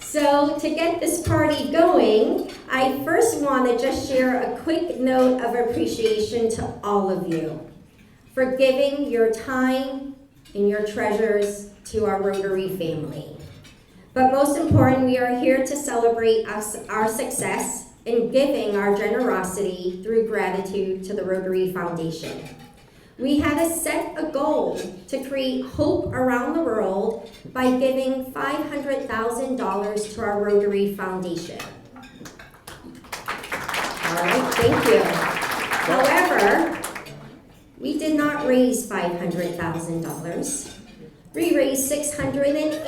So to get this party going, I first want to just share a quick note of appreciation to all of you for giving your time and your treasures to our Rotary family. But most important, we are here to celebrate our success in giving our generosity through gratitude to the Rotary Foundation. We had set a goal to create hope around the world by giving $500,000 to our Rotary Foundation. All right, thank you. However, we did not raise $500,000. We raised $680,000.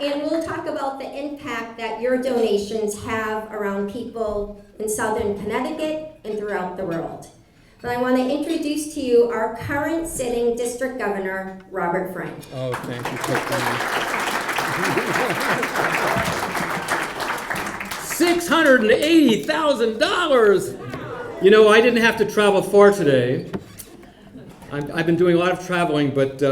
And we'll talk about the impact that your donations have around people in Southern Connecticut and throughout the world. But I want to introduce to you our current sitting District Governor, Robert Frank. Oh, thank you, Tiffany. $680,000! You know, I didn't have to travel far today. I've been doing a lot of traveling, but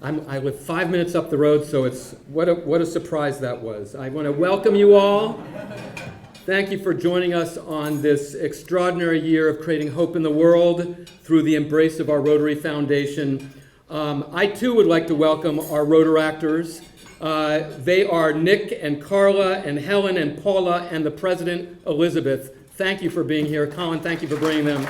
I live 5 minutes up the road, so it's what a surprise that was. I want to welcome you all. Thank you for joining us on this extraordinary year of creating hope in the world through the embrace of our Rotary Foundation. I too would like to welcome our Rotaractors. They are Nick and Carla and Helen and Paula and the President, Elizabeth. Thank you for being here. Colin, thank you for bringing them.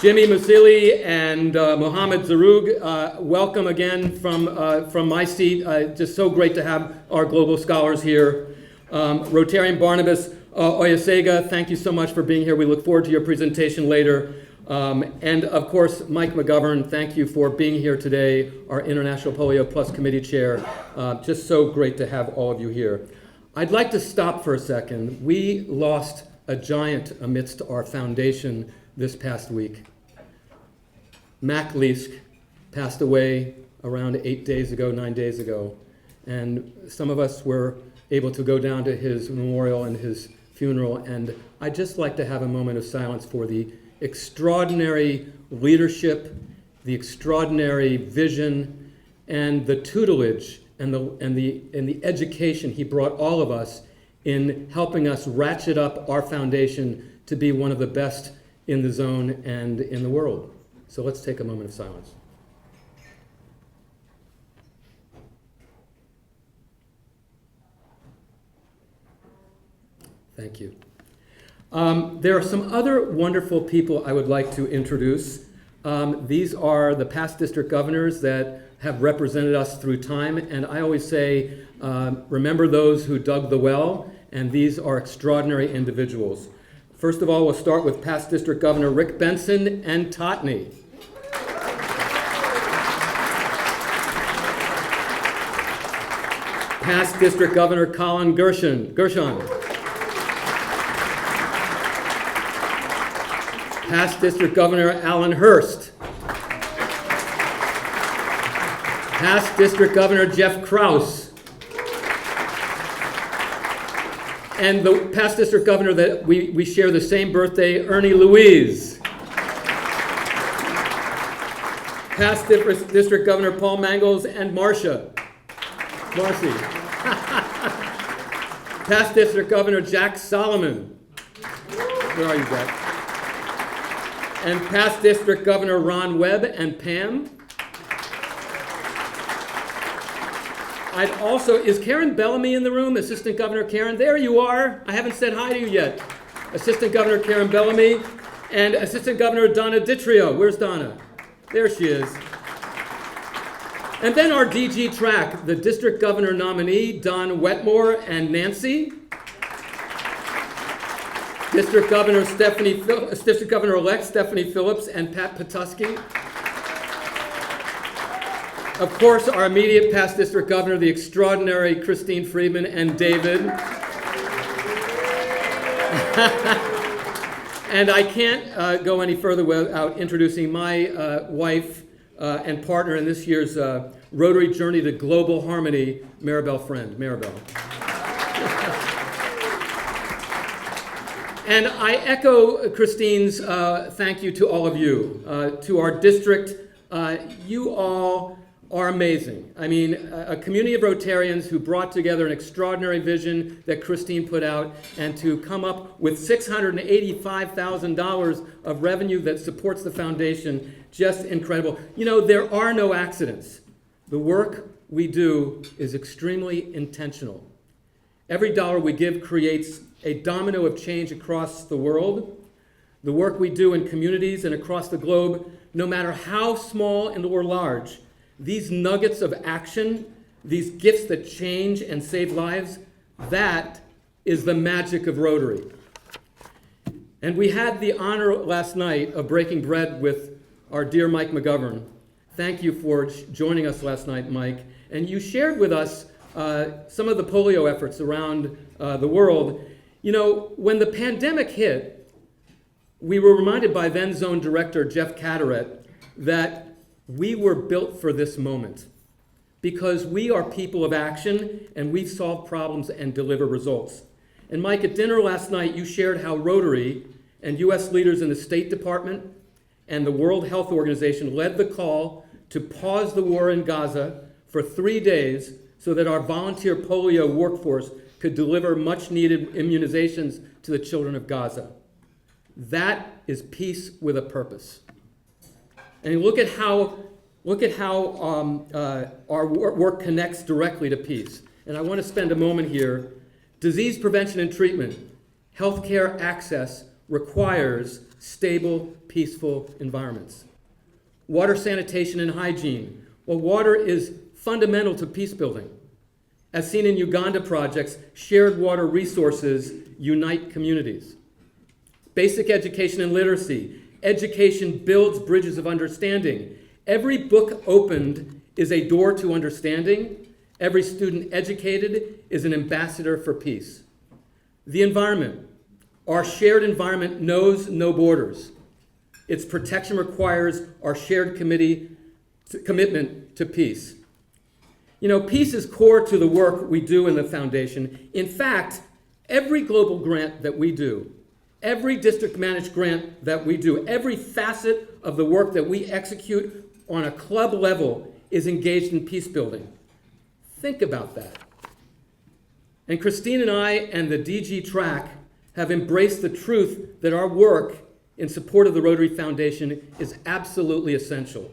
Jimmy Musili and Mohammed Zaroug, welcome again from my seat. Just so great to have our global scholars here. Rotarian Barnabas Oyasega, thank you so much for being here. We look forward to your presentation later. And of course, Mike McGovern, thank you for being here today, our International Polio Plus Committee Chair. Just so great to have all of you here. I'd like to stop for a second. We lost a giant amidst our foundation this past week. Mac Leask passed away around 9 days ago, and some of us were able to go down to his memorial and his funeral, and I'd just like to have a moment of silence for the extraordinary leadership, the extraordinary vision, and the tutelage and the education he brought all of us in helping us ratchet up our foundation to be one of the best in the zone and in the world. So let's take a moment of silence. Thank you. There are some other wonderful people I would like to introduce. These are the past district governors that have represented us through time, and I always say, remember those who dug the well, and these are extraordinary individuals. First of all, we'll start with past District Governor Rick Benson and Totney. Past District Governor Colin Gershon. Past District Governor Alan Hurst. Past District Governor Jeff Krause. And the past District Governor that we share the same birthday, Ernie Louise. Past District Governor Paul Mangles and Marcy. Past District Governor Jack Solomon. Where are you, Jack? And past District Governor Ron Webb and Pam. I'd also, is Karen Bellamy in the room? Assistant Governor Karen, there you are. I haven't said hi to you yet. Assistant Governor Karen Bellamy and Assistant Governor Donna Ditrio. Where's Donna? There she is. And then our DG track, the District Governor nominee, Don Wetmore and Nancy. District Governor-elect Stephanie Phillips and Pat Patuski. Of course, our immediate past District Governor, the extraordinary Christine Friedman and David. And I can't go any further without introducing my wife and partner in this year's Rotary Journey to Global Harmony, Maribel Friend. Maribel. And I echo Christine's thank you to all of you, to our district. You all are amazing. I mean, a community of Rotarians who brought together an extraordinary vision that Christine put out, and to come up with $685,000 of revenue that supports the foundation, just incredible. You know, there are no accidents. The work we do is extremely intentional. Every dollar we give creates a domino of change across the world. The work we do in communities and across the globe, no matter how small and or large, these nuggets of action, these gifts that change and save lives, that is the magic of Rotary. And we had the honor last night of breaking bread with our dear Mike McGovern. Thank you for joining us last night, Mike. And you shared with us some of the polio efforts around the world. You know, when the pandemic hit, we were reminded by then Zone Director Jeff Caderet that we were built for this moment because we are people of action and we solve problems and deliver results. And Mike, at dinner last night, you shared how Rotary and U.S. leaders in the State Department and the World Health Organization led the call to pause the war in Gaza for 3 days so that our volunteer polio workforce could deliver much-needed immunizations to the children of Gaza. That is peace with a purpose. And look at how our work connects directly to peace. And I want to spend a moment here. Disease prevention and treatment, healthcare access requires stable, peaceful environments. Water sanitation and hygiene. Well, water is fundamental to peace building. As seen in Uganda projects, shared water resources unite communities. Basic education and literacy. Education builds bridges of understanding. Every book opened is a door to understanding. Every student educated is an ambassador for peace. The environment. Our shared environment knows no borders. Its protection requires our shared commitment to peace. You know, peace is core to the work we do in the foundation. In fact, every global grant that we do, every district-managed grant that we do, every facet of the work that we execute on a club level is engaged in peace building. Think about that. And Christine and I and the DG track have embraced the truth that our work in support of the Rotary Foundation is absolutely essential.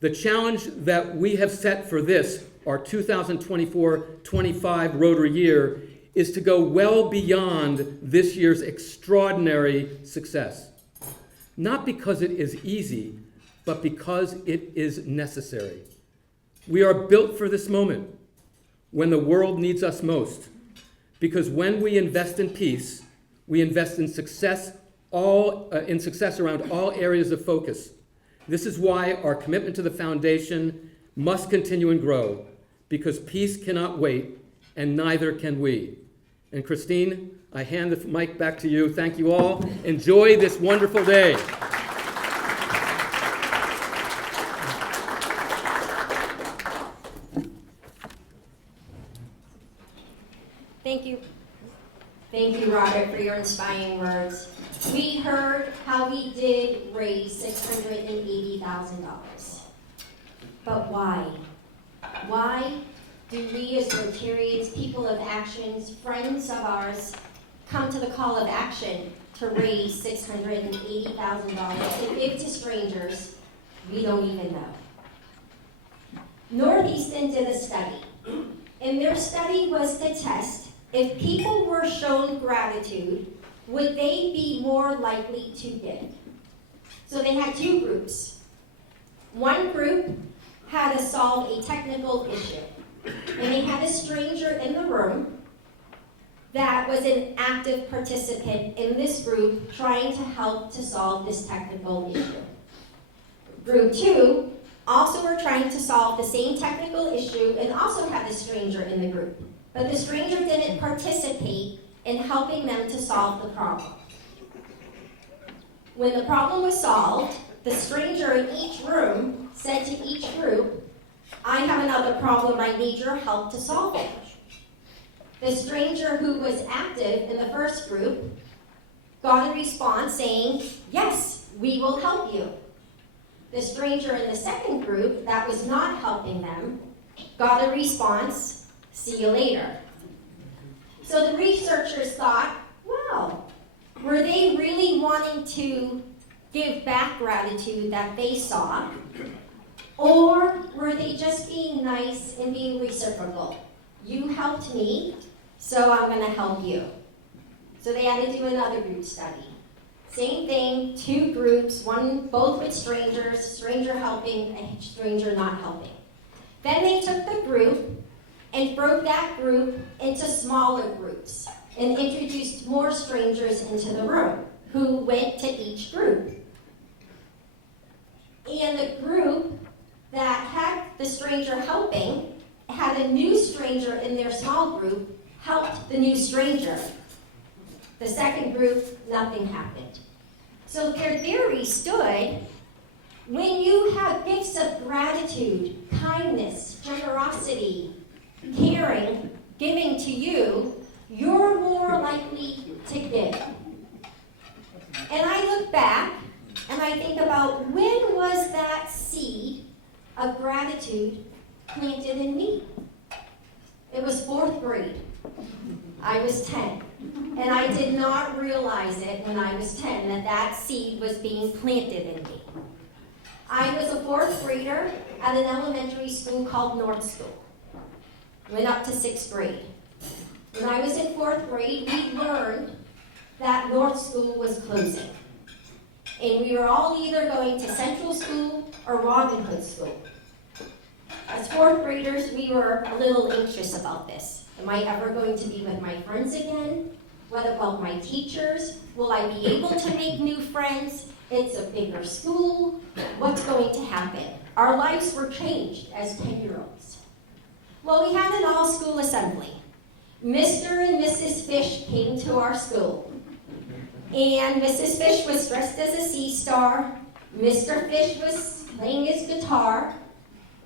The challenge that we have set for this, our 2024-25 Rotary year, is to go well beyond this year's extraordinary success. Not because it is easy, but because it is necessary. We are built for this moment, when the world needs us most. Because when we invest in peace, we invest in success around all areas of focus. This is why our commitment to the foundation must continue and grow, because peace cannot wait, and neither can we. And Christine, I hand the mic back to you. Thank you all. Enjoy this wonderful day. Thank you, Robert, for your inspiring words. We heard how we did raise $680,000. But why? Why do we as Rotarians, people of actions, friends of ours, come to the call of action to raise $680,000 to give to strangers we don't even know? Northeastern did a study, and their study was to test if people were shown gratitude, would they be more likely to give? So they had two groups. One group had to solve a technical issue, and they had a stranger in the room that was an active participant in this group trying to help to solve this technical issue. Group two also were trying to solve the same technical issue and also had the stranger in the group. But the stranger didn't participate in helping them to solve the problem. When the problem was solved, the stranger in each room said to each group, I have another problem, I need your help to solve it. The stranger who was active in the first group got a response saying, yes, we will help you. The stranger in the second group that was not helping them got a response, see you later. So the researchers thought, wow, were they really wanting to give back gratitude that they saw? Or were they just being nice and being reciprocal? You helped me, so I'm going to help you. So they had to do another group study. Same thing, two groups, one both with strangers, stranger helping and stranger not helping. Then they took the group and broke that group into smaller groups and introduced more strangers into the room who went to each group. And the group that had the stranger helping had a new stranger in their small group helped the new stranger. The second group, nothing happened. So their theory stood, when you have gifts of gratitude, kindness, generosity, caring, giving to you, you're more likely to give. And I look back and I think about, when was that seed of gratitude planted in me? It was 4th grade. I was 10. And I did not realize it when I was 10 that that seed was being planted in me. I was a 4th grader at an elementary school called North School. Went up to 6th grade. When I was in 4th grade, we learned that North School was closing. And we were all either going to Central School or Robin Hood School. As 4th graders, we were a little anxious about this. Am I ever going to be with my friends again? What about my teachers? Will I be able to make new friends? It's a bigger school. What's going to happen? Our lives were changed as 10-year-olds. Well, we had an all-school assembly. Mr. and Mrs. Fish came to our school. And Mrs. Fish was dressed as a sea star. Mr. Fish was playing his guitar.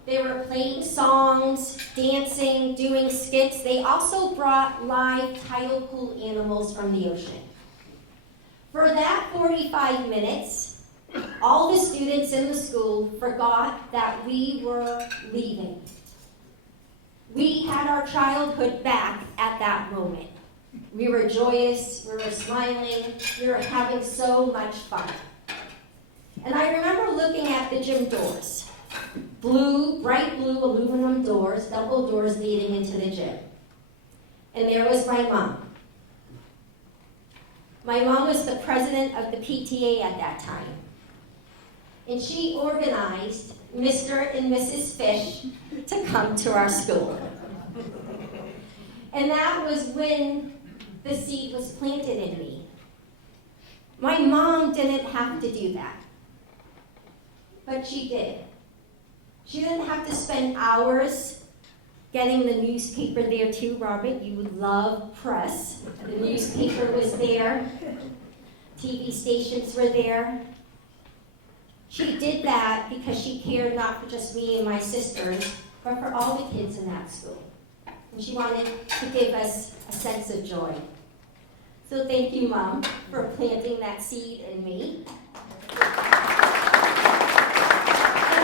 They were playing songs, dancing, doing skits. They also brought live tidal pool animals from the ocean. For that 45 minutes, all the students in the school forgot that we were leaving. We had our childhood back at that moment. We were joyous, we were smiling, we were having so much fun. And I remember looking at the gym doors. Blue, bright blue aluminum doors, double doors leading into the gym. And there was my mom. My mom was the president of the PTA at that time. And she organized Mr. and Mrs. Fish to come to our school. And that was when the seed was planted in me. My mom didn't have to do that, but she did. She didn't have to spend hours getting the newspaper there too, Robert. You would love press. The newspaper was there. TV stations were there. She did that because she cared not for just me and my sisters, but for all the kids in that school. And she wanted to give us a sense of joy. So thank you, Mom, for planting that seed in me. And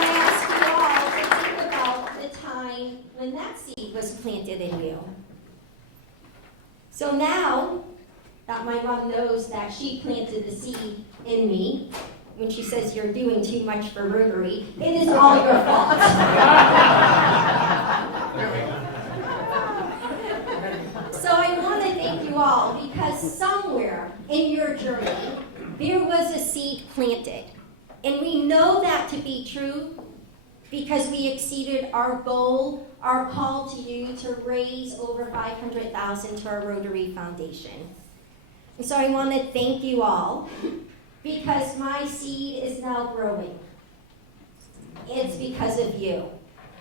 I ask you all to think about the time when that seed was planted in you. So now that my mom knows that she planted the seed in me, when she says you're doing too much for Rotary, it is all your fault. So I want to thank you all, because somewhere in your journey there was a seed planted. And we know that to be true because we exceeded our goal, our call to you to raise over $500,000 to our Rotary Foundation. And so I want to thank you all, because my seed is now growing. It's because of you,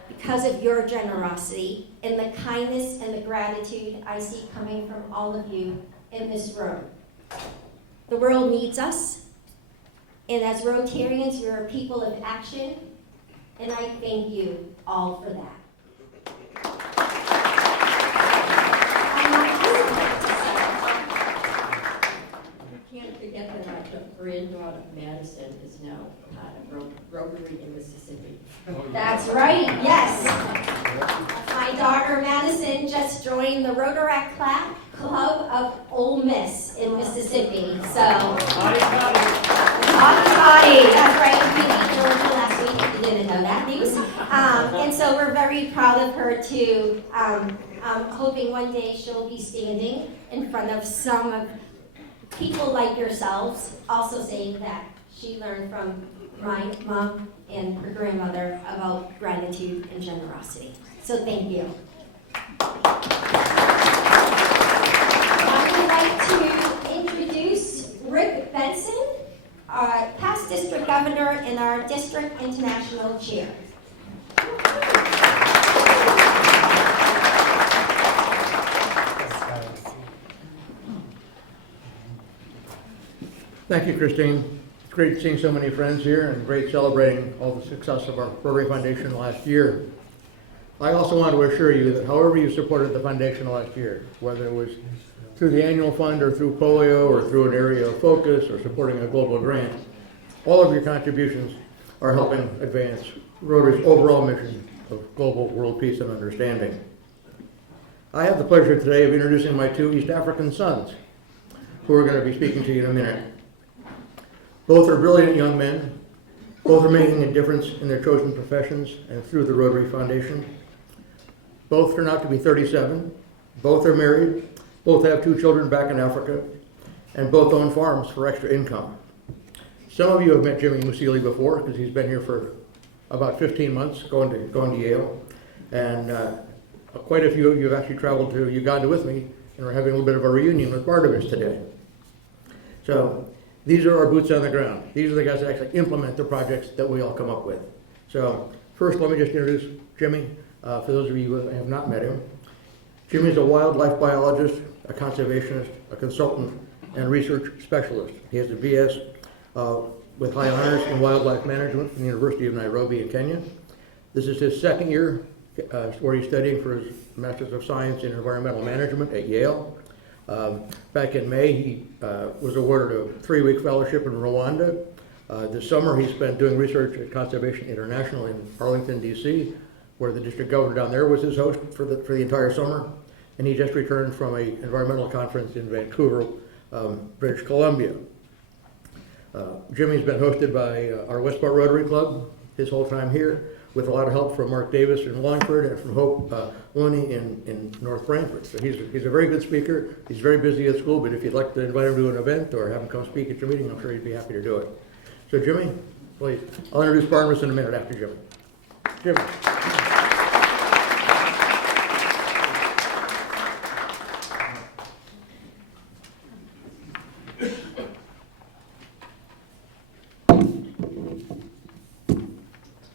because of your generosity and the kindness and the gratitude I see coming from all of you in this room. The world needs us, and as Rotarians, we are people of action, and I thank you all for that. I can't forget know Rotary in Mississippi. That's right, yes. My daughter Madison just joined the Rotary Club of Ole Miss in Mississippi. So, Hottie, that's right. We beat Georgia last week. If you didn't know that news. And so we're very proud of her too. Hoping one day she'll be standing in front of some of people like yourselves, also saying that she learned from my mom and her grandmother about gratitude and generosity. So thank you. I would like to introduce Rick Benson, our past district governor and our district international chair. Thank you, Christine. It's great seeing so many friends here and great celebrating all the success of our Rotary Foundation last year. I also want to assure you that however you supported the foundation last year, whether it was through the annual fund or through polio or through an area of focus or supporting a global grant, all of your contributions are helping advance Rotary's overall mission of global world peace and understanding. I have the pleasure today of introducing my two East African sons, who are going to be speaking to you in a minute. Both are brilliant young men. Both are making a difference in their chosen professions and through the Rotary Foundation. Both turn out to be 37. Both are married. Both have 2 children back in Africa. And both own farms for extra income. Some of you have met Jimmy Musili before because he's been here for about 15 months going to Yale. And quite a few of you have actually traveled to Uganda with me, and we're having a little bit of a reunion with Barnabas today. So these are our boots on the ground. These are the guys that actually implement the projects that we all come up with. So first, let me just introduce Jimmy, for those of you who have not met him. Jimmy's a wildlife biologist, a conservationist, a consultant, and research specialist. He has a BS with high honors in wildlife management from the University of Nairobi in Kenya. This is his second year where he's studying for his Master's of Science in Environmental Management at Yale. Back in May, he was awarded a 3-week fellowship in Rwanda. This summer, he spent doing research at Conservation International in Arlington, D.C., where the district governor down there was his host for the entire summer. And he just returned from an environmental conference in Vancouver, British Columbia. Jimmy's been hosted by our Westport Rotary Club his whole time here, with a lot of help from Mark Davis in Wallingford and from Hope Looney in North Branford. So he's a very good speaker. He's very busy at school, but if you'd like to invite him to an event or have him come speak at your meeting, I'm sure he'd be happy to do it. So Jimmy, please. I'll introduce Barnabas in a minute after Jimmy. Jimmy.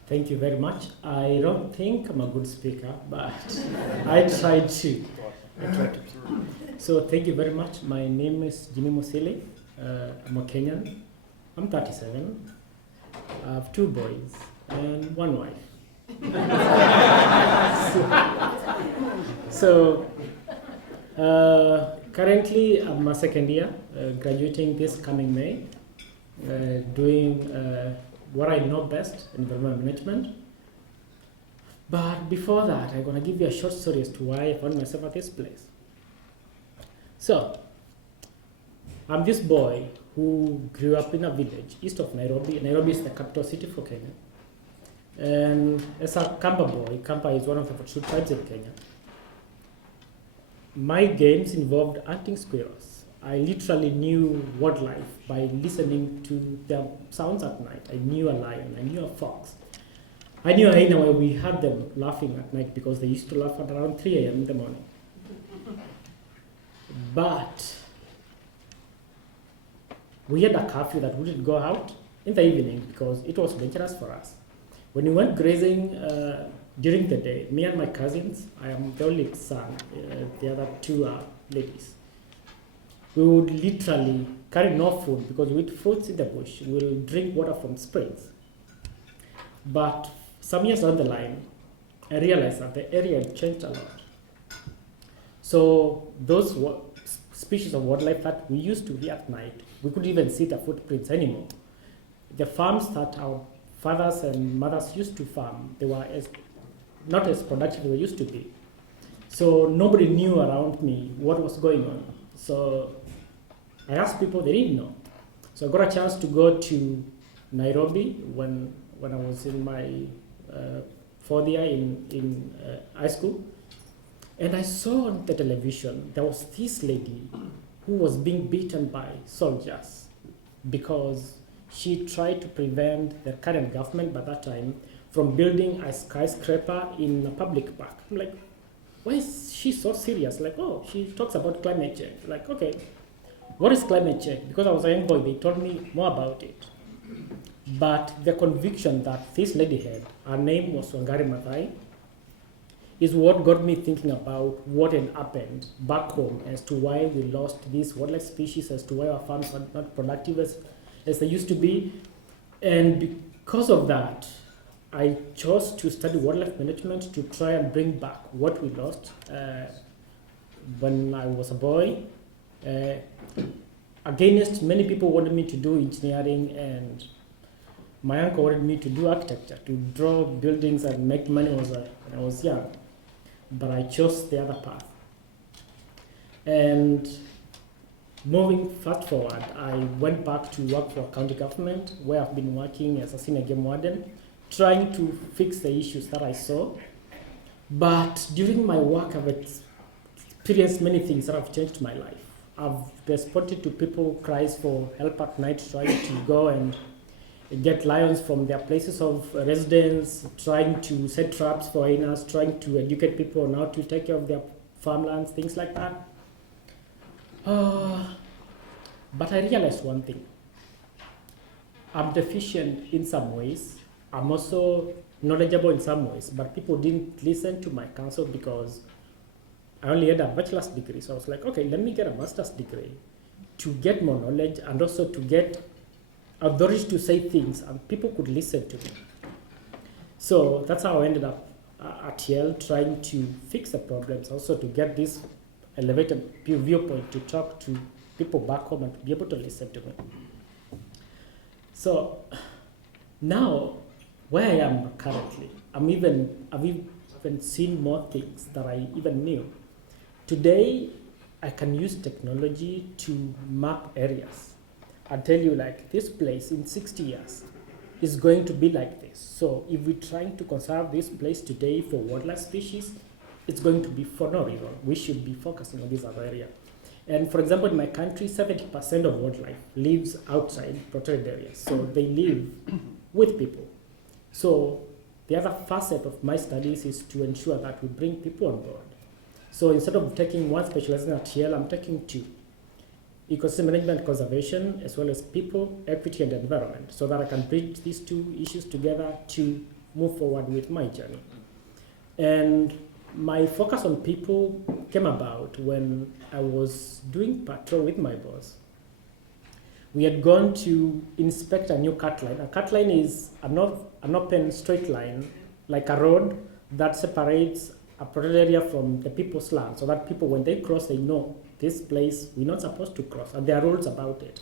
Thank you very much. I don't think I'm a good speaker, but I tried to. So thank you very much. My name is Jimmy Musili. I'm a Kenyan. I'm 37. I have 2 boys and 1 wife. So currently I'm a second year, graduating this coming May, doing what I know best, environmental management. But before that, I'm going to give you a short story as to why I found myself at this place. So, I'm this boy who grew up in a village east of Nairobi. Nairobi is the capital city for Kenya. And as a Kamba boy, Kamba is one of the 42 tribes in Kenya. My games involved hunting squirrels. I literally knew wildlife by listening to their sounds at night. I knew a lion, I knew a fox. I knew a hyena where we had them laughing at night because they used to laugh at around 3 a.m. in the morning. But we had a curfew that we didn't go out in the evening because it was dangerous for us. When we went grazing during the day, me and my cousins, I am the only son, the other 2 are ladies. We would literally carry no food because we eat fruits in the bush. We'll drink water from springs. But some years down the line, I realized that the area had changed a lot. So those species of wildlife that we used to be at night, we couldn't even see the footprints anymore. the farms that our fathers and mothers used to farm, they were not as productive as they used to be. So nobody knew around me what was going on. So I asked people, they didn't know. So I got a chance to go to Nairobi when I was in my fourth year in high school. And I saw on the television, there was this lady who was being beaten by soldiers because she tried to prevent the current government by that time from building a skyscraper in a public park. I'm like, why is she so serious? Like, oh, she talks about climate change. Like, okay, what is climate change? Because I was a young boy, they told me more about it. But the conviction that this lady had, her name was Wangari Maathai, is what got me thinking about what had happened back home as to why we lost these wildlife species, as to why our farms are not productive as they used to be. And because of that, I chose to study wildlife management to try and bring back what we lost when I was a boy. Against many people wanted me to do engineering, and my uncle wanted me to do architecture, to draw buildings and make money when I was young. But I chose the other path. And moving fast forward, I went back to work for county government, where I've been working as a senior game warden, trying to fix the issues that I saw. But during my work, I've experienced many things that have changed my life. I've responded to people cries for help at night, trying to go and get lions from their places of residence, trying to set traps for hyenas, trying to educate people on how to take care of their farmlands, things like that. But I realized one thing. I'm deficient in some ways. I'm also knowledgeable in some ways, but people didn't listen to my counsel because I only had a bachelor's degree. So I was like, okay, let me get a master's degree to get more knowledge and also to get authority to say things and people could listen to me. So that's how I ended up at Yale, trying to fix the problems, also to get this elevated viewpoint to talk to people back home and to be able to listen to me. So now, where I am currently, I've even seen more things that I even knew. Today, I can use technology to map areas. I'll tell you, like, this place in 60 years is going to be like this. So if we're trying to conserve this place today for wildlife species, it's going to be for no reason. We should be focusing on this other area. And for example, in my country, 70% of wildlife lives outside protected areas. So they live with people. So the other facet of my studies is to ensure that we bring people on board. So instead of taking one specialization at Yale, I'm taking two. Ecosystem management, conservation, as well as people, equity, and environment, so that I can bridge these two issues together to move forward with my journey. And my focus on people came about when I was doing patrol with my boss. We had gone to inspect a new cut line. A cut line is an open straight line, like a road that separates a protected area from the people's land, so that people, when they cross, they know this place we're not supposed to cross, and there are rules about it.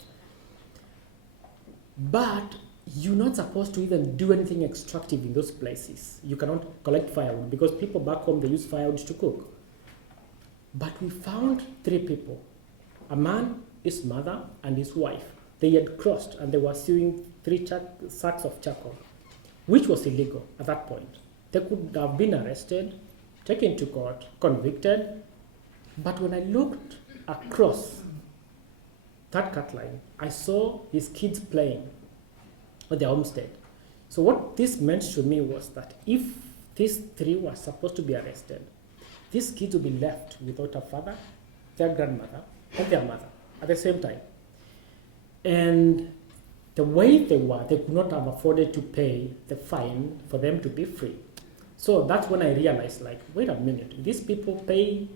But you're not supposed to even do anything extractive in those places. You cannot collect firewood because people back home, they use firewood to cook. But we found 3 people, a man, his mother, and his wife. They had crossed and they were sewing 3 sacks of charcoal, which was illegal at that point. They could have been arrested, taken to court, convicted. But when I looked across that cut line, I saw his kids playing on their homestead. So what this meant to me was that if these 3 were supposed to be arrested, these kids would be left without a father, their grandmother, and their mother at the same time. And the way they were, they could not have afforded to pay the fine for them to be free. So that's when I realized, like, wait a minute, these people pay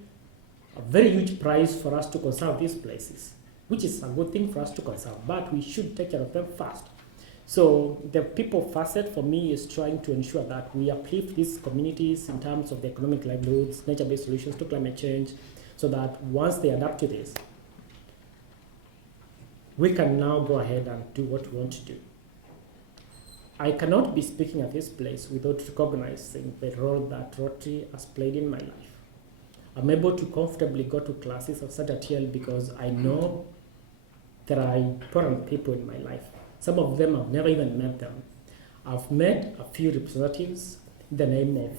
a very huge price for us to conserve these places, which is a good thing for us to conserve, but we should take care of them first. So the people facet for me is trying to ensure that we uplift these communities in terms of the economic livelihoods, nature-based solutions to climate change, so that once they adapt to this, we can now go ahead and do what we want to do. I cannot be speaking at this place without recognizing the role that Rotary has played in my life. I'm able to comfortably go to classes of such a TL because I know there are important people in my life. Some of them I've never even met them. I've met a few representatives in the name of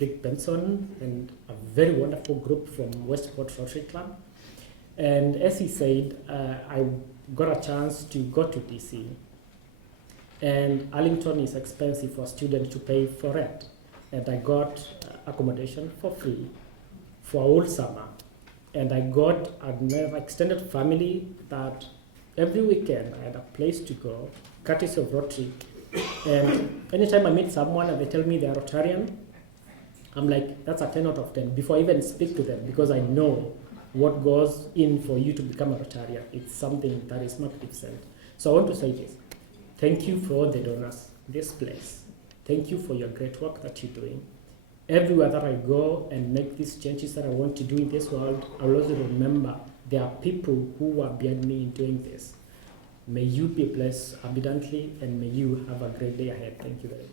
Rick Benson and a very wonderful group from Westport Rotary Club. And as he said, I got a chance to go to DC. And Arlington is expensive for a student to pay for rent. And I got accommodation for free for a whole summer. And I got an extended family that every weekend I had a place to go, courtesy of Rotary. And anytime I meet someone and they tell me they're Rotarian, I'm like, that's a 10 out of 10 before I even speak to them, because I know what goes in for you to become a Rotarian. It's something that is magnificent. So I want to say this. Thank you for all the donors in this place. Thank you for your great work that you're doing. Everywhere that I go and make these changes that I want to do in this world, I will also remember there are people who are behind me in doing this. May you be blessed abundantly, and may you have a great day ahead. Thank you very much.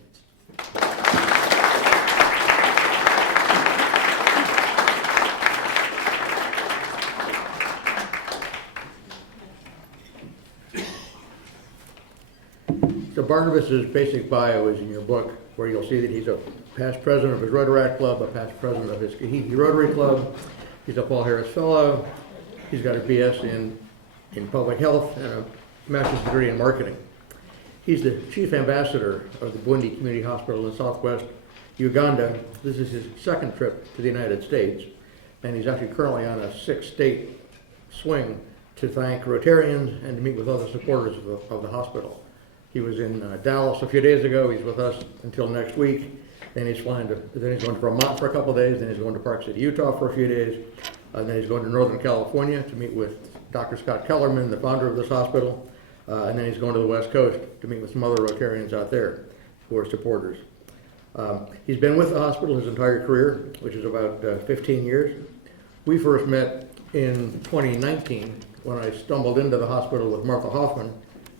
So Barnabas's basic bio is in your book, where you'll see that he's a past president of his Rotary Club, a past president of his Kahiki Rotary Club. He's a Paul Harris Fellow. He's got a BS in public health and a master's degree in marketing. He's the chief ambassador of the Bundi Community Hospital in southwest Uganda. This is his second trip to the United States, and he's actually currently on a 6-state swing to thank Rotarians and to meet with other supporters of the hospital. He was in Dallas a few days ago. He's with us until next week. Then he's going to Vermont for a couple of days. Then he's going to Park City, Utah for a few days. And then he's going to Northern California to meet with Dr. Scott Kellerman, the founder of this hospital. And then he's going to the West Coast to meet with some other Rotarians out there who are supporters. He's been with the hospital his entire career, which is about 15 years. We first met in 2019 when I stumbled into the hospital with Martha Hoffman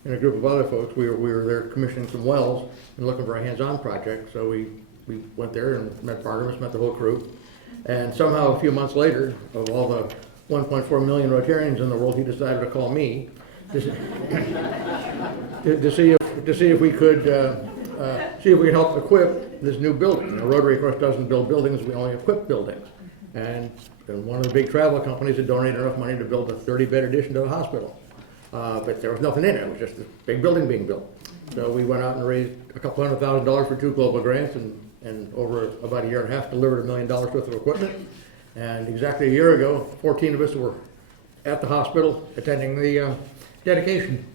and a group of other folks. We were there commissioning some wells and looking for a hands-on project. So we went there and met Barnabas, met the whole crew. And somehow a few months later, of all the 1.4 million Rotarians in the world, he decided to call me to see if we could help equip this new building. Now, Rotary, of course, doesn't build buildings; we only equip buildings. And one of the big travel companies had donated enough money to build a 30-bed addition to the hospital, but there was nothing in it. It was just a big building being built. So we went out and raised a couple $100,000 for 2 global grants, and over about a year and a half delivered $1 million worth of equipment. And exactly a year ago, 14 of us were at the hospital attending the dedication.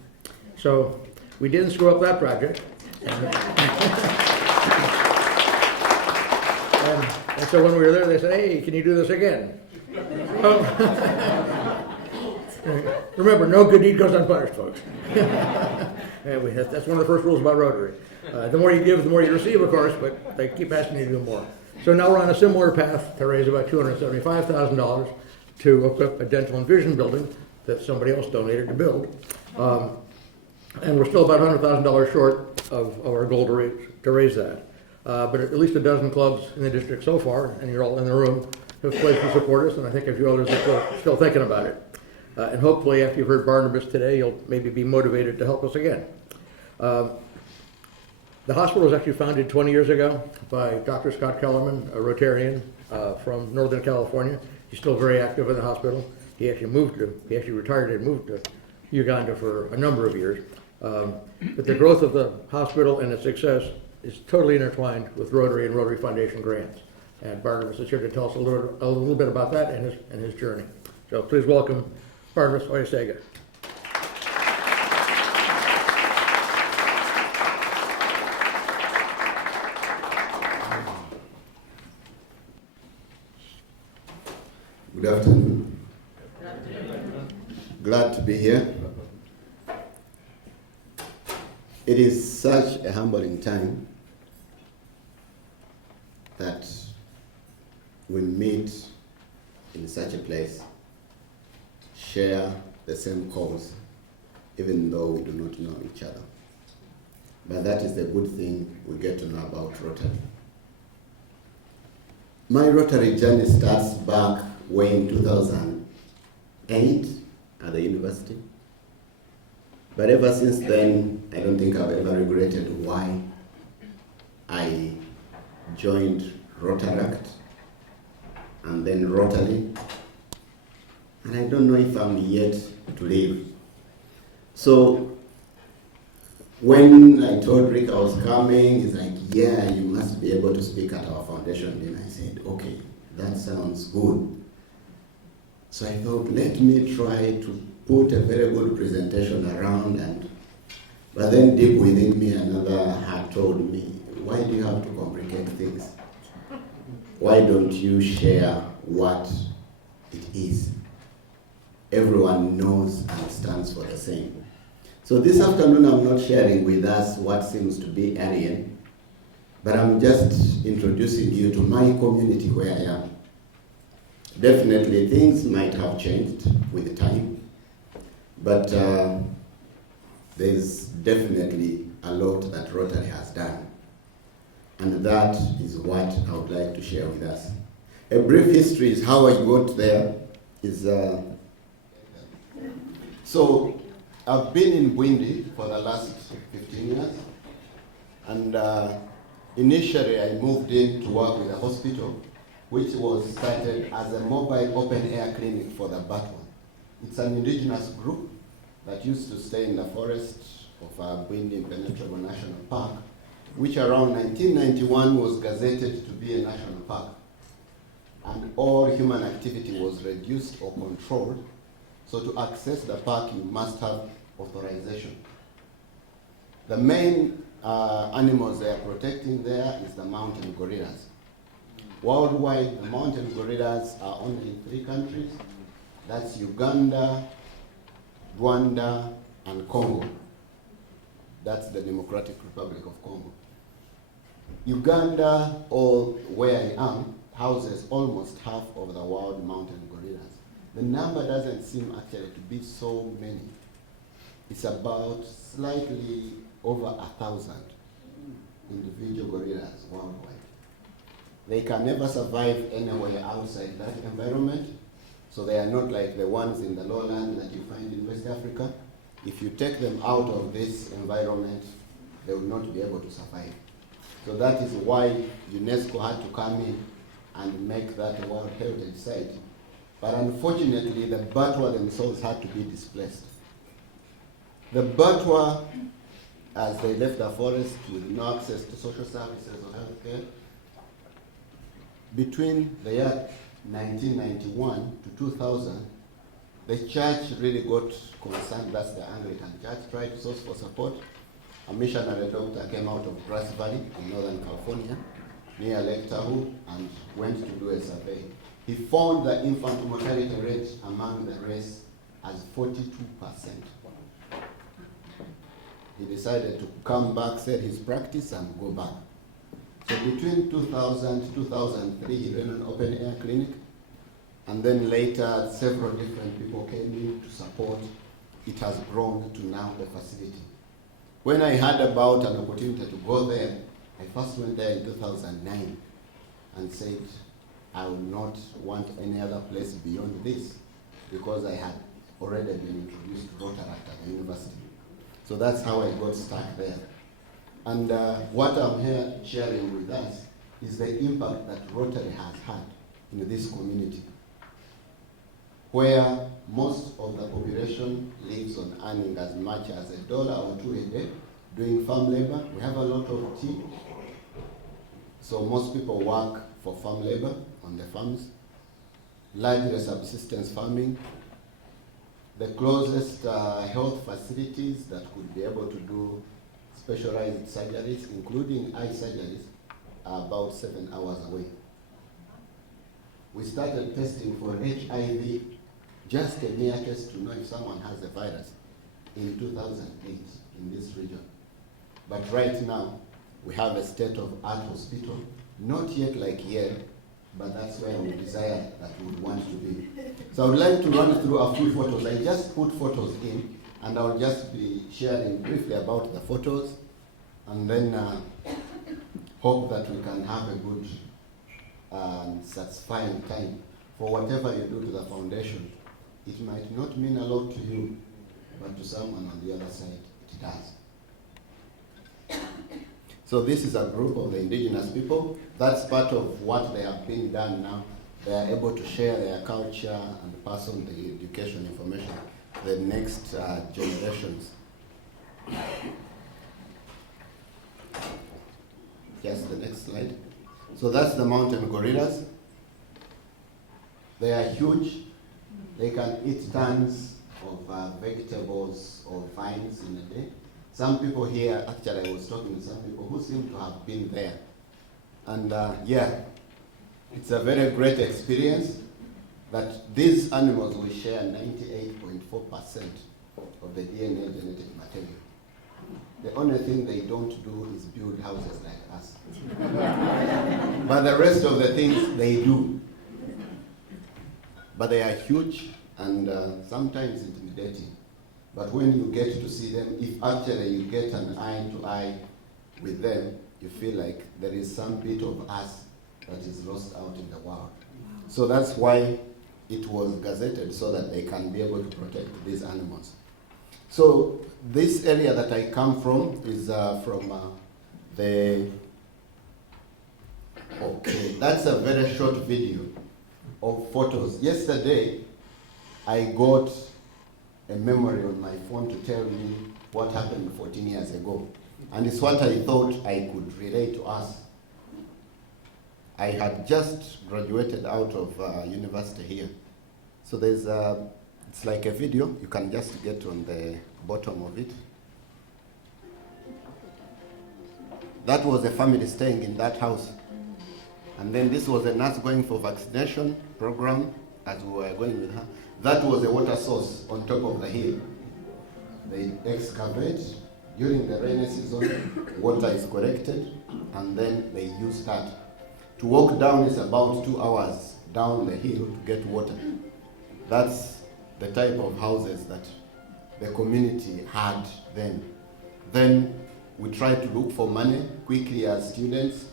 So we didn't screw up that project. And so when we were there, they said, "Hey, can you do this again?" Remember, no good deed goes unpunished, folks. And that's one of the first rules about Rotary. The more you give, the more you receive, of course, but they keep asking you to do more. So now we're on a similar path to raise about $275,000 to equip a dental and vision building that somebody else donated to build. And we're still about $100,000 short of our goal to raise that. But at least a dozen clubs in the district so far, and you're all in the room, have pledged to support us, and I think a few others are still thinking about it. And hopefully, after you've heard Barnabas today, you'll maybe be motivated to help us again. The hospital was actually founded 20 years ago by Dr. Scott Kellerman, a Rotarian from Northern California. He's still very active in the hospital. He actually retired and moved to Uganda for a number of years. But the growth of the hospital and its success is totally intertwined with Rotary and Rotary Foundation grants. And Barnabas is here to tell us a little bit about that and his journey. So please welcome Barnabas Oyasega. Good afternoon. Glad to be here. It is such a humbling time that we meet in such a place, share the same cause, even though we do not know each other. but that is the good thing we get to know about Rotary. My Rotary journey starts back way in 2008 at the university. But ever since then, I don't think I've ever regretted why I joined Rotaract and then Rotary. And I don't know if I'm yet to leave. So when I told Rick I was coming, he's like, yeah, you must be able to speak at our foundation. Then I said, okay, that sounds good. So I thought, let me try to put a very good presentation around, but then deep within me, another heart told me, why do you have to complicate things? Why don't you share what it is? Everyone knows and stands for the same. So this afternoon, I'm not sharing with us what seems to be alien, but I'm just introducing you to my community where I am. Definitely things might have changed with time, but there's definitely a lot that Rotary has done, and that is what I would like to share with us. A brief history is how I got there. So I've been in Bwindi for the last 15 years, and initially I moved in to work with a hospital which was started as a mobile open-air clinic for the Batwa. It's an indigenous group that used to stay in the forest of Bwindi Impenetrable National Park, which around 1991 was gazetted to be a national park. And all human activity was reduced or controlled. So to access the park, you must have authorization. The main animals they are protecting there is the mountain gorillas. Worldwide, the mountain gorillas are only in 3 countries. That's Uganda, Rwanda, and Congo. That's the Democratic Republic of Congo. Uganda, or where I am, houses almost half of the world mountain gorillas. The number doesn't seem actually to be so many. It's about slightly over 1,000 individual gorillas worldwide. They can never survive anywhere outside that environment, so they are not like the ones in the lowland that you find in West Africa. If you take them out of this environment, they will not be able to survive. So that is why UNESCO had to come in and make that a World Heritage Site. But unfortunately, the Batwa themselves had to be displaced. The Batwa, as they left the forest with no access to social services or healthcare, between the year 1991 to 2000, the church really got concerned. That's the Anglican Church, tried to source for support. A missionary doctor came out of Grass Valley in Northern California, near Lake Tahoe, and went to do a survey. He found the infant mortality rate among the race as 42%. He decided to come back, sell his practice, and go back. So between 2000 to 2003, he ran an open-air clinic, and then later several different people came in to support. It has grown to now the facility. When I heard about an opportunity to go there, I first went there in 2009 and said, I would not want any other place beyond this, because I had already been introduced to Rotaract at the university. So that's how I got stuck there. And what I'm here sharing with us is the impact that Rotary has had in this community, where most of the population lives on earning as much as $1 or $2 a day, doing farm labor. We have a lot of tea, so most people work for farm labor on the farms, largely subsistence farming. The closest health facilities that could be able to do specialized surgeries, including eye surgeries, are about 7 hours away. We started testing for HIV, just a mere test to know if someone has the virus, in 2008 in this region. But right now, we have a state-of-art hospital, not yet like Yale, but that's where we desire that we would want to be. So I would like to run through a few photos. I just put photos in, and I'll just be sharing briefly about the photos. and then hope that we can have a good satisfying time. For whatever you do to the foundation, it might not mean a lot to you, but to someone on the other side, it does. So this is a group of the indigenous people. That's part of what they have been done now. They are able to share their culture and pass on the education information to the next generations. Just the next slide. So that's the mountain gorillas. They are huge. They can eat tons of vegetables or vines in a day. Some people here, actually I was talking to some people who seem to have been there. And yeah, it's a very great experience that these animals will share 98.4% of the DNA genetic material. The only thing they don't do is build houses like us. But the rest of the things they do. But they are huge and sometimes intimidating. But when you get to see them, if actually you get an eye-to-eye with them, you feel like there is some bit of us that is lost out in the world. So that's why it was gazetted, so that they can be able to protect these animals. So this area that I come from is from okay, that's a very short video of photos. Yesterday, I got a memory on my phone to tell me what happened 14 years ago. And it's what I thought I could relate to us. I had just graduated out of university here. So there's it's like a video. You can just get on the bottom of it. That was a family staying in that house. And then this was a nurse going for vaccination program as we were going with her. That was a water source on top of the hill. They excavate. During the rainy season, water is collected, and then they use that. To walk down is about 2 hours down the hill to get water. That's the type of houses that the community had then. Then we tried to look for money quickly as students,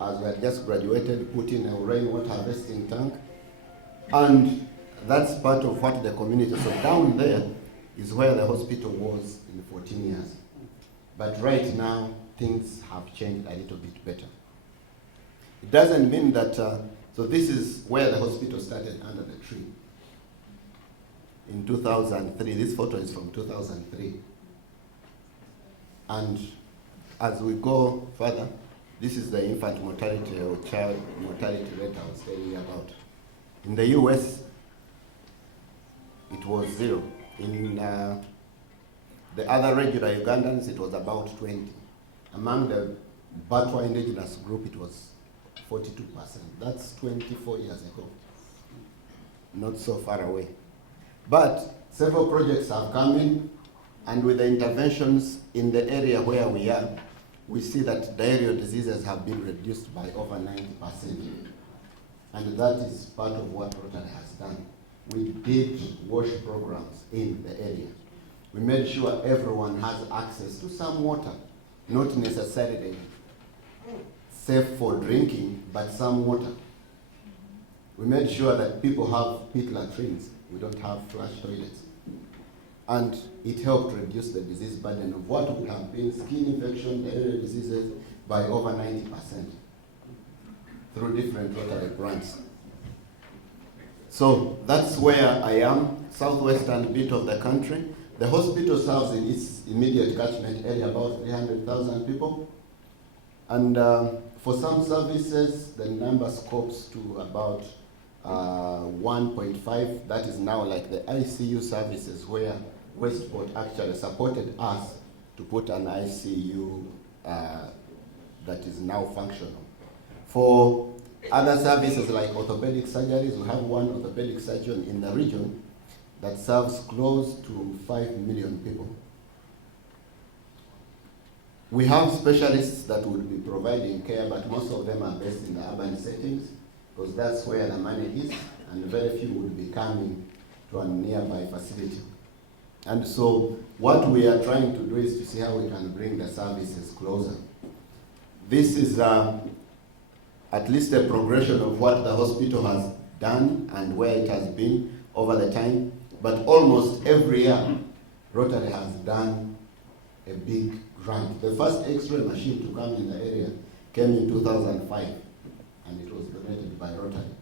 as we had just graduated, put in a rainwater harvesting tank. And that's part of what the community, so down there is where the hospital was in 14 years. But right now, things have changed a little bit better. It doesn't mean that, so this is where the hospital started, under the tree. In 2003, this photo is from 2003. And as we go further, this is the infant mortality or child mortality rate I was telling you about. In the US, it was 0. In the other regular Ugandans, it was about 20. Among the Batwa indigenous group, it was 42%. That's 24 years ago. Not so far away. But several projects have come in, and with the interventions in the area where we are, we see that diarrheal diseases have been reduced by over 90%. And that is part of what Rotary has done. We did wash programs in the area. We made sure everyone has access to some water, not necessarily safe for drinking, but some water. We made sure that people have pit latrines. We don't have flush toilets. And it helped reduce the disease burden of what would have been skin infection, diarrheal diseases by over 90% through different Rotary grants. So that's where I am, southwestern bit of the country. The hospital serves in its immediate catchment area about 300,000 people. And for some services, the number scopes to about 1.5. That is now like the ICU services, where Westport actually supported us to put an ICU that is now functional. For other services like orthopedic surgeries, we have one orthopedic surgeon in the region that serves close to 5 million people. We have specialists that will be providing care, but most of them are based in the urban settings, because that's where the money is, and very few would be coming to a nearby facility. And so what we are trying to do is to see how we can bring the services closer. This is at least a progression of what the hospital has done and where it has been over the time. But almost every year, Rotary has done a big grant. The first X-ray machine to come in the area came in 2005, and it was donated by Rotary.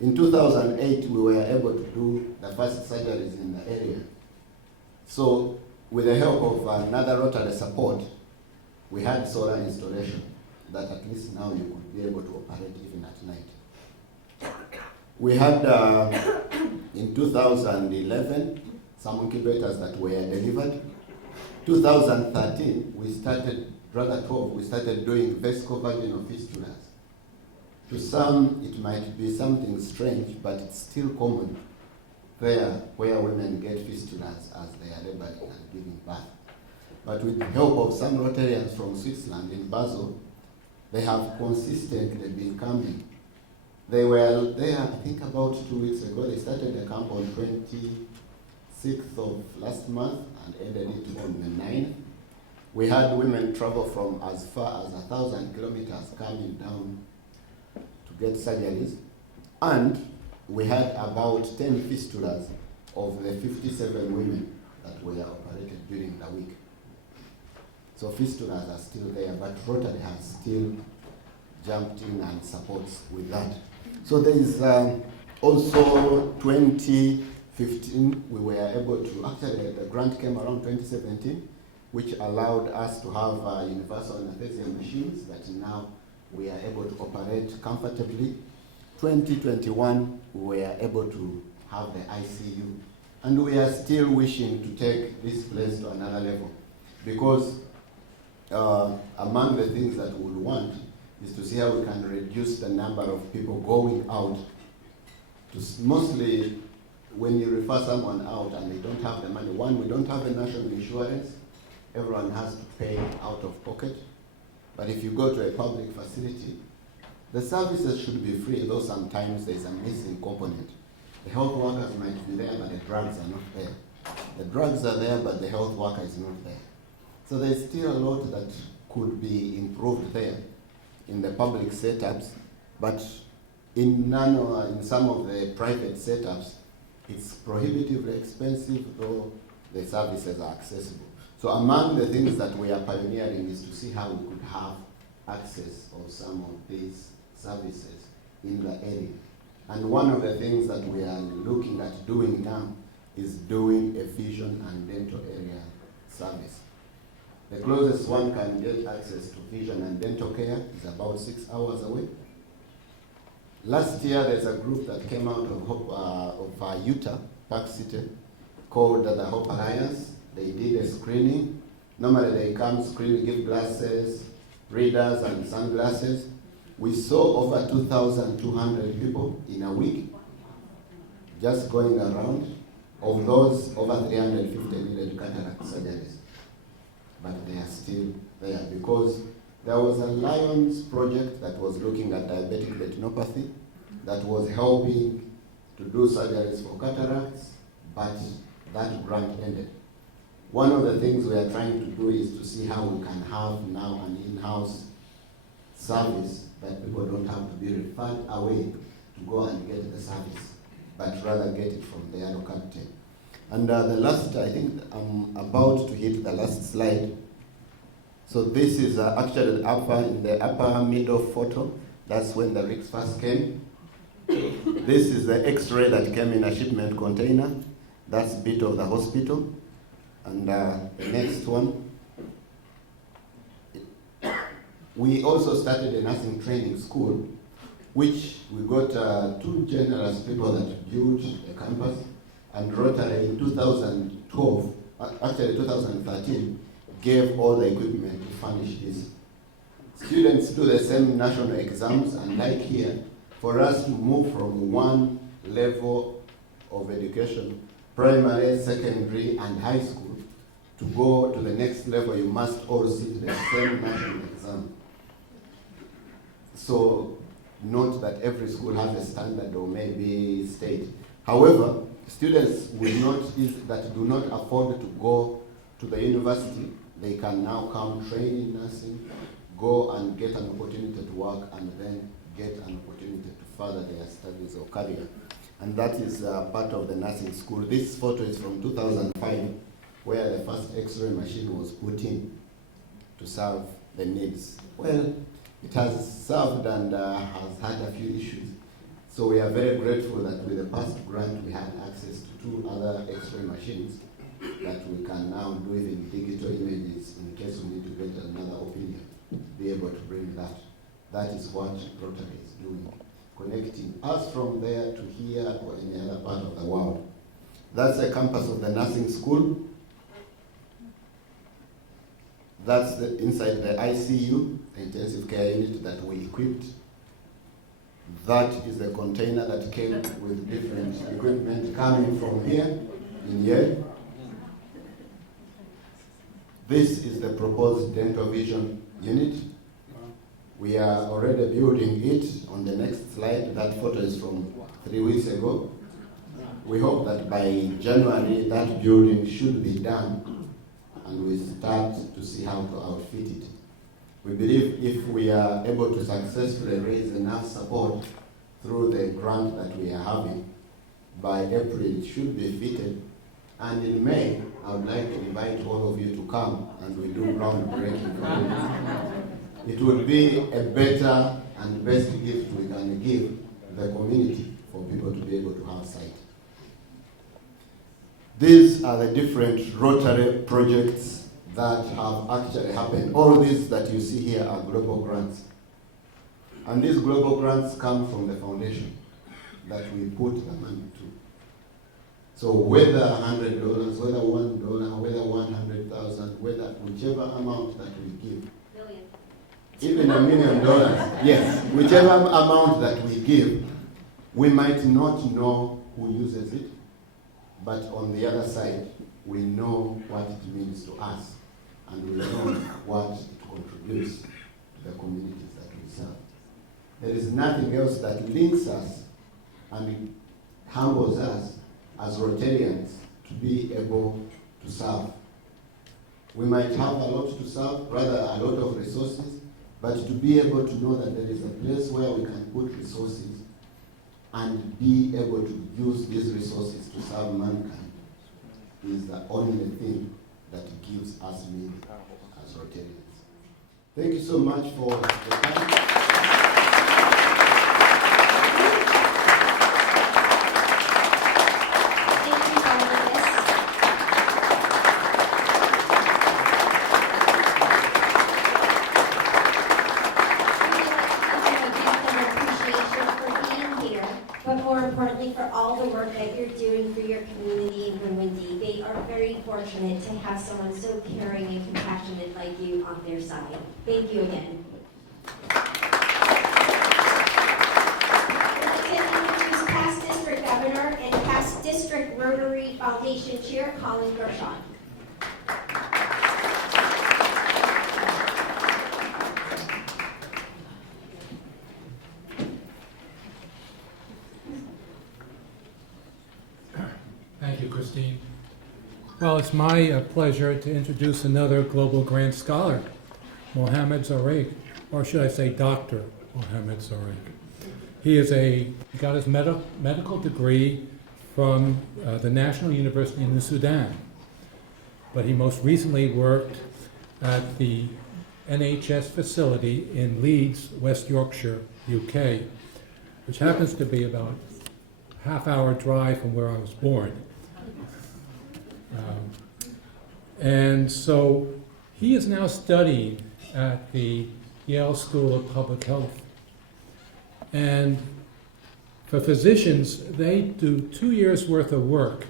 In 2008, we were able to do the first surgeries in the area. So with the help of another Rotary support, we had solar installation that at least now you could be able to operate even at night. We had, in 2011, some incubators that were delivered. 2013, we started, rather 12, we started doing vesico-vaginal fistulas. To some, it might be something strange, but it's still common there where women get fistulas as they are laboring and giving birth. But with the help of some Rotarians from Switzerland in Basel, they have consistently been coming. They were there, I think about 2 weeks ago. They started the camp on 26th of last month and ended it on the 9th. We had women travel from as far as 1,000 kilometers coming down to get surgeries. And we had about 10 fistulas of the 57 women that were operated during the week. So fistulas are still there, but Rotary has still jumped in and supports with that. So there is also 2015, we were able to, actually the grant came around 2017, which allowed us to have universal anesthesia machines that now we are able to operate comfortably. 2021, we were able to have the ICU. And we are still wishing to take this place to another level, because among the things that we would want is to see how we can reduce the number of people going out. Mostly when you refer someone out and they don't have the money, one, we don't have a national insurance. Everyone has to pay out of pocket. But if you go to a public facility, the services should be free, though sometimes there's a missing component. The health workers might be there, but the drugs are not there. The drugs are there, but the health worker is not there. So there's still a lot that could be improved there in the public setups, but in some of the private setups, it's prohibitively expensive, though the services are accessible. So among the things that we are pioneering is to see how we could have access of some of these services in the area. And one of the things that we are looking at doing now is doing a vision and dental area service. The closest one can get access to vision and dental care is about 6 hours away. Last year, there's a group that came out of Utah, Park City, called the Hope Alliance. They did a screening. Normally they come screen, give glasses, readers and sunglasses. We saw over 2,200 people in a week just going around. Of those, over 350 needed cataract surgeries. But they are still there because there was a Lions project that was looking at diabetic retinopathy that was helping to do surgeries for cataracts, but that grant ended. One of the things we are trying to do is to see how we can have now an in-house service that people don't have to be referred away to go and get the service, but rather get it from the other captain. And the last, I think I'm about to hit the last slide. So this is actually in the upper middle photo. That's when the rigs first came. This is the X-ray that came in a shipment container. That's a bit of the hospital. And the next one. We also started a nursing training school, which we got 2 generous people that built a campus. And Rotary in 2012, actually 2013, gave all the equipment to furnish this. Students do the same national exams, and like here, for us to move from one level of education, primary, secondary, and high school, to go to the next level, you must all sit the same national exam. So note that every school has a standard or maybe state. However, students that do not afford to go to the university, they can now come train in nursing, go and get an opportunity to work, and then get an opportunity to further their studies or career. And that is part of the nursing school. This photo is from 2005, where the first X-ray machine was put in to serve the needs. Well, it has served and has had a few issues. So we are very grateful that with the past grant we had access to 2 other X-ray machines that we can now do even digital images in case we need to get another opinion, be able to bring that. That is what Rotary is doing, connecting us from there to here or any other part of the world. That's the campus of the nursing school. That's inside the ICU, the intensive care unit that we equipped. That is the container that came with different equipment coming from here in Yale. This is the proposed dental vision unit. We are already building it. On the next slide, that photo is from 3 weeks ago. We hope that by January that building should be done and we start to see how to outfit it. We believe if we are able to successfully raise enough support through the grant that we are having, by April it should be fitted. And in May, I would like to invite all of you to come and we do groundbreaking for it. It would be a better and best gift we can give the community for people to be able to have sight. These are the different Rotary projects that have actually happened. All these that you see here are global grants. And these global grants come from the foundation that we put the money to. So whether $100, whether $1, whether 100,000, whether whichever amount that we give, even $1 million, yes, whichever amount that we give, we might not know who uses it, but on the other side, we know what it means to us, and we know what it contributes to the communities that we serve. There is nothing else that links us and humbles us as Rotarians to be able to serve. We might have a lot to serve, rather a lot of resources, but to be able to know that there is a place where we can put resources and be able to use these resources to serve mankind is the only thing that gives us meaning as Rotarians. Thank you so much for the time. For all the work that you're doing for your community in Windy. They are very fortunate to have someone so caring and compassionate like you on their side. Thank you again. I'd like to introduce past district governor and past district Rotary Foundation chair, Colin Gershon. Thank you, Christine. Well, it's my pleasure to introduce another Global Grant Scholar, Mohammed Zareg, or should I say Dr. Mohammed Zareg. He got his medical degree from the National University in the Sudan, but he most recently worked at the NHS facility in Leeds, West Yorkshire, UK, which happens to be about a half-hour drive from where I was born. And so he is now studying at the Yale School of Public Health. And for physicians, they do 2 years' worth of work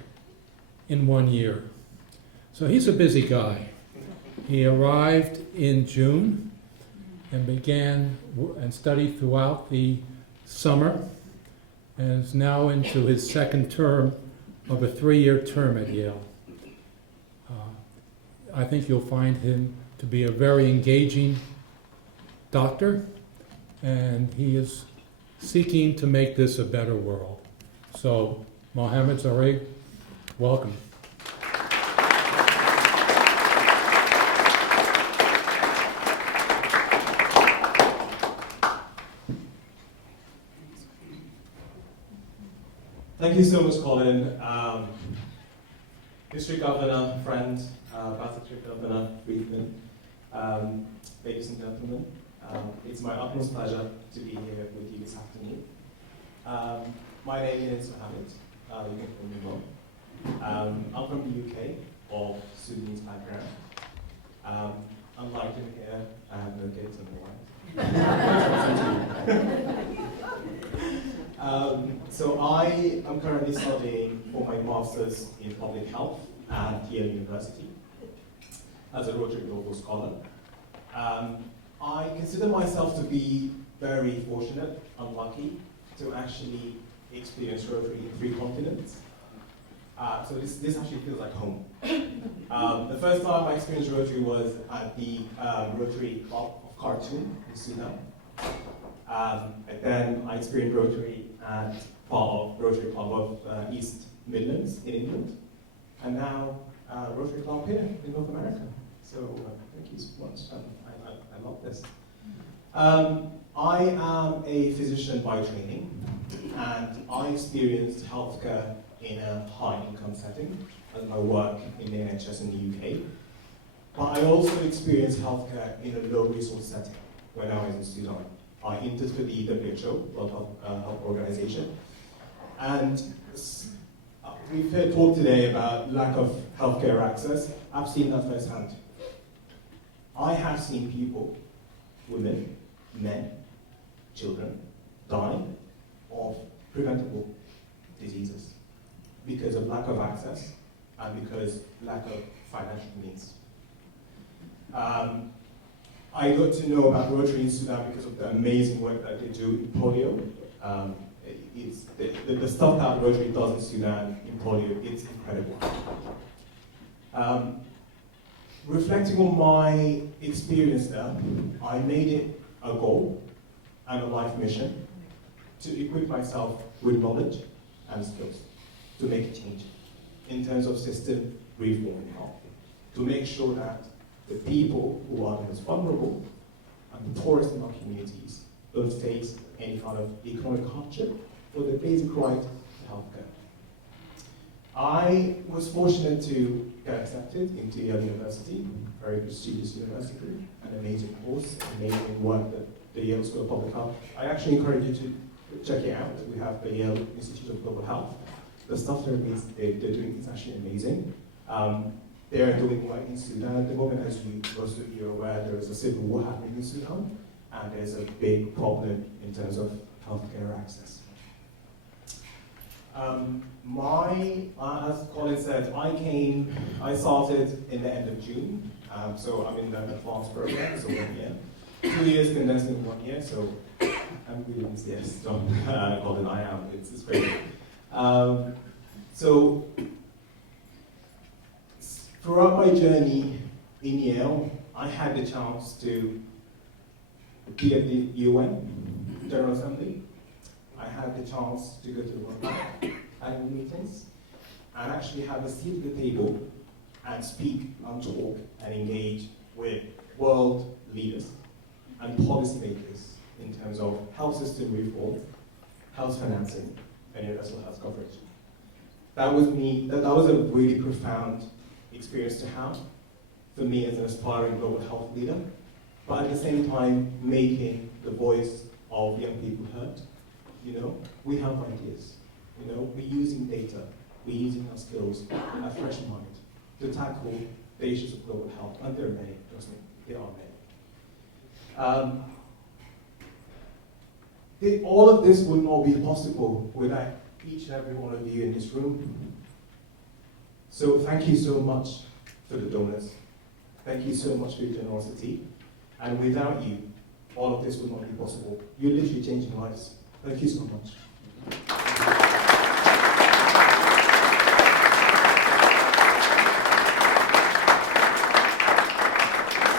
in 1 year. So he's a busy guy. He arrived in June and began and studied throughout the summer and is now into his second term of a 3-year term at Yale. I think you'll find him to be a very engaging doctor, and he is seeking to make this a better world. So Mohammed Zareg, welcome. Thank you so much, Colin. District Governor, friend, Past District Governor Friedman, ladies and gentlemen, it's my utmost pleasure to be here with you this afternoon. My name is Mohammed, you can call me Mo. I'm from the UK, of Sudanese background. Unlike him here, I have no kids and no wife. So I am currently studying for my master's in public health at Yale University as a Rotary Global Scholar. I consider myself to be very fortunate and lucky to actually experience Rotary in 3 continents. So this actually feels like home. The first time I experienced Rotary was at the Rotary Club of Khartoum in Sudan. And then I experienced Rotary at part of Rotary Club of East Midlands in England, and now Rotary Club here in North America. So thank you so much, I love this. I am a physician by training, and I experienced healthcare in a high-income setting as I work in the NHS in the UK. But I also experienced healthcare in a low-resource setting when I was in Sudan. I entered for the WHO, World Health Organization, and we've heard talk today about lack of healthcare access. I've seen that firsthand. I have seen people, women, men, children, die of preventable diseases because of lack of access and because lack of financial means. I got to know about Rotary in Sudan because of the amazing work that they do in polio. It's the stuff that Rotary does in Sudan in polio, it's incredible. Reflecting on my experience there, I made it a goal and a life mission to equip myself with knowledge and skills to make a change in terms of system reform in health, to make sure that the people who are the most vulnerable and the poorest in our communities don't face any kind of economic hardship for the basic right to healthcare. I was fortunate to get accepted into Yale University, very prestigious university, an amazing course, amazing work that the Yale School of Public Health. I actually encourage you to check it out. We have the Yale Institute of Global Health. The stuff they're doing is actually amazing. They're doing work in Sudan at the moment, as most of you are aware. There is a civil war happening in Sudan, and there's a big problem in terms of healthcare access. As Colin said, I started in the end of June, so I'm in the advanced program, so 1 year. 2 years condensed in 1 year, so I'm really enthusiastic. Colin, I am, it's great. So, throughout my journey in Yale, I had the chance to be at the UN General Assembly. I had the chance to go to the World Bank annual meetings and actually have a seat at the table and speak and talk and engage with world leaders and policymakers in terms of health system reform, health financing, and universal health coverage. That was a really profound experience to have for me as an aspiring global health leader, but at the same time making the voice of young people heard. You know, we have ideas. You know, we're using data, we're using our skills, a fresh mind to tackle the issues of global health, and there are many, trust me, there are many. All of this would not be possible without each and every one of you in this room. So thank you so much for the donors. Thank you so much for your generosity. And without you, all of this would not be possible. You're literally changing lives. Thank you so much.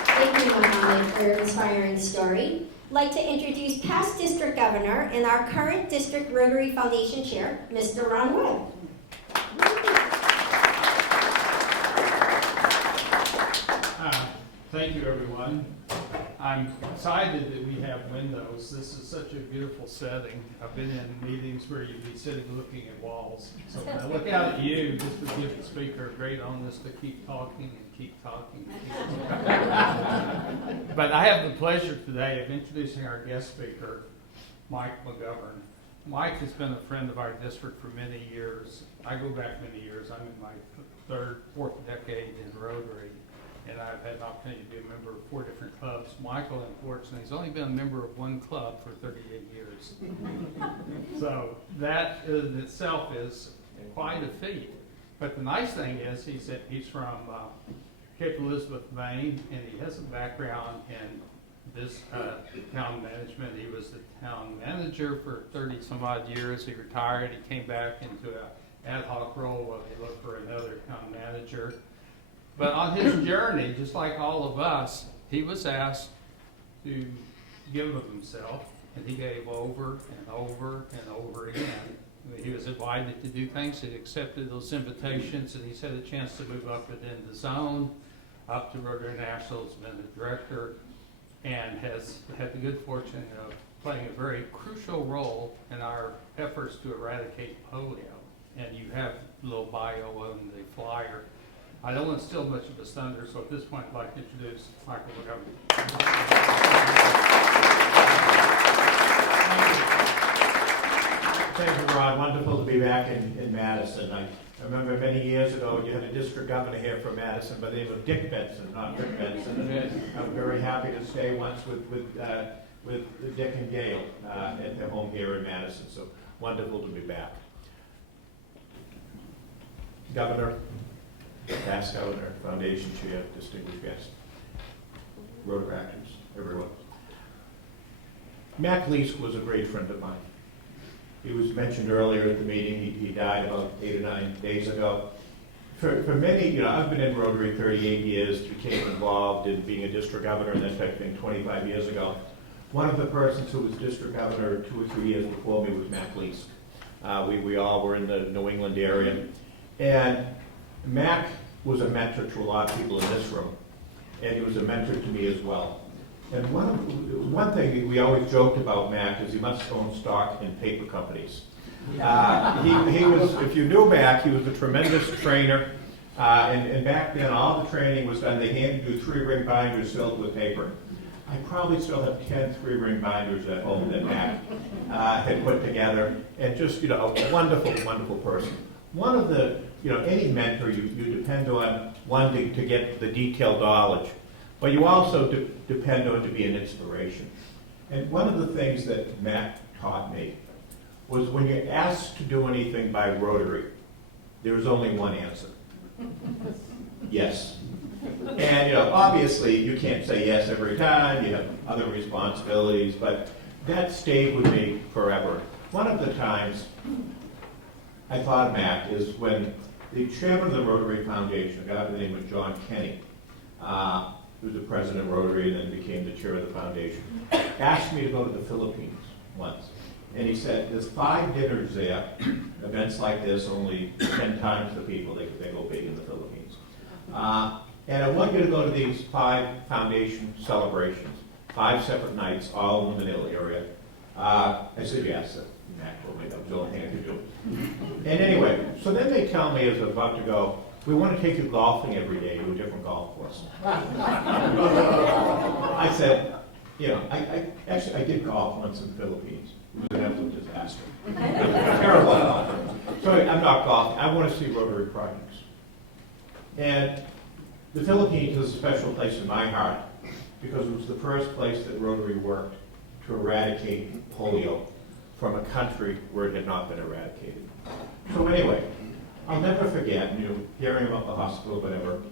Thank you, Mohammed, for your inspiring story. I'd like to introduce past district governor and our current district Rotary Foundation chair, Mr. Ron Wood. Thank you, everyone. I'm excited that we have windows. This is such a beautiful setting. I've been in meetings where you'd be sitting looking at walls. So when I look out at you, this would give the speaker a great onus to keep talking and keep talking and keep talking. But I have the pleasure today of introducing our guest speaker, Mike McGovern. Mike has been a friend of our district for many years. I go back many years. I'm in my fourth decade in Rotary, and I've had an opportunity to be a member of 4 different clubs. Michael, unfortunately, has only been a member of 1 club for 38 years. So that in itself is quite a feat. But the nice thing is he's from Cape Elizabeth, Maine, and he has a background in this town management. He was the town manager for 30 some odd years. He retired. He came back into an ad hoc role while they looked for another town manager. But on his journey, just like all of us, he was asked to give of himself, and he gave over and over and over again. I mean, he was invited to do things. He accepted those invitations, and he's had a chance to move up within the zone, up to Rotary International, has been the director, and has had the good fortune of playing a very crucial role in our efforts to eradicate polio. And you have a little bio on the flyer. I don't want to steal much of his thunder, so at this point I'd like to introduce Michael McGovern. Thank you, Rod. Wonderful to be back in Madison. I remember many years ago you had a district governor here from Madison by the name of Dick Benson, not Rick Benson. I'm very happy to stay once with Dick and Gail at their home here in Madison. So wonderful to be back. Governor, past governor, foundation chair, distinguished guests, Rotaractors, everyone. Mac Leask was a great friend of mine. He was mentioned earlier at the meeting. He died about 8 or 9 days ago. For many, I've been in Rotary 38 years, became involved in being a district governor and that type of thing 25 years ago. One of the persons who was district governor 2 or 3 years before me was Mac Leask. We all were in the New England area. And Mac was a mentor to a lot of people in this room, and he was a mentor to me as well. And one thing we always joked about Mac is he must own stock in paper companies. He was, if you knew Mac, he was a tremendous trainer, and back then all the training was done. They handed you 3-ring binders filled with paper. I probably still have 10 3-ring binders at home that Mac had put together, and just a wonderful, wonderful person. One of the, any mentor, you depend on one to get the detailed knowledge, but you also depend on to be an inspiration. And one of the things that Matt taught me was when you're asked to do anything by Rotary, there's only one answer. Yes. And obviously you can't say yes every time, you have other responsibilities, but that stayed with me forever. One of the times I thought of Mac is when the chairman of the Rotary Foundation, a guy by the name of John Kenny, who was the president of Rotary and then became the chair of the foundation, asked me to go to the Philippines once. And he said, there's 5 dinners there, events like this, only 10 times the people, they go big in the Philippines. And I want you to go to these 5 foundation celebrations, 5 separate nights, all in the Manila area. I said, yes. Mac told me that was the only thing I could do. And anyway, so then they tell me as I'm about to go, we want to take you golfing every day to a different golf course. I said, I did golf once in the Philippines. It was an absolute disaster. Terrible golfer. So I'm not golfing. I want to see Rotary projects. And the Philippines is a special place in my heart because it was the first place that Rotary worked to eradicate polio from a country where it had not been eradicated. So anyway, I'll never forget, hearing about the hospital, whatever.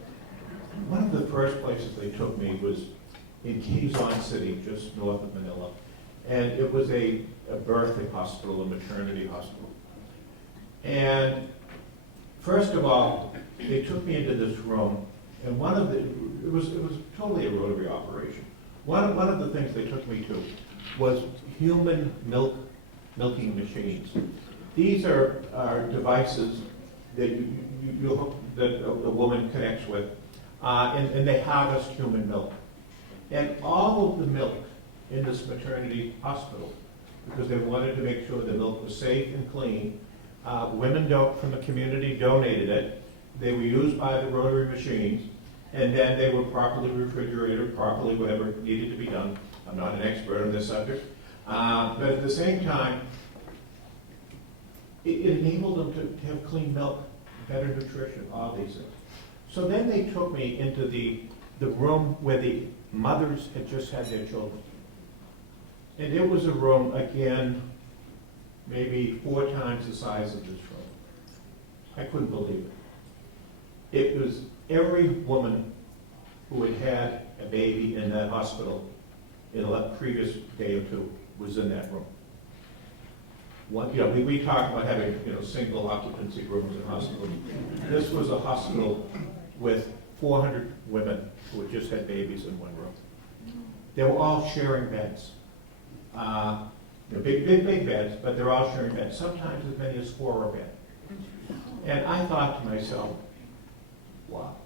One of the first places they took me was in Quezon City, just north of Manila. And it was a birthing hospital, a maternity hospital. And first of all, they took me into this room, and it was totally a Rotary operation. One of the things they took me to was human milking machines. These are devices that that a woman connects with. and they harvest human milk. And all of the milk in this maternity hospital, because they wanted to make sure the milk was safe and clean, women from the community donated it. They were used by the Rotary machines, and then they were properly refrigerated, properly whatever needed to be done. I'm not an expert on this subject. But at the same time, it enabled them to have clean milk, better nutrition, all these things. So then they took me into the room where the mothers had just had their children. And it was a room, again, maybe 4 times the size of this room. I couldn't believe it. It was every woman who had had a baby in that hospital in the previous day or 2 was in that room. We talk about having single occupancy rooms in hospitals. This was a hospital with 400 women who had just had babies in one room. They were all sharing beds. Big beds, but they're all sharing beds, sometimes as many as 4 a bed. And I thought to myself, wow.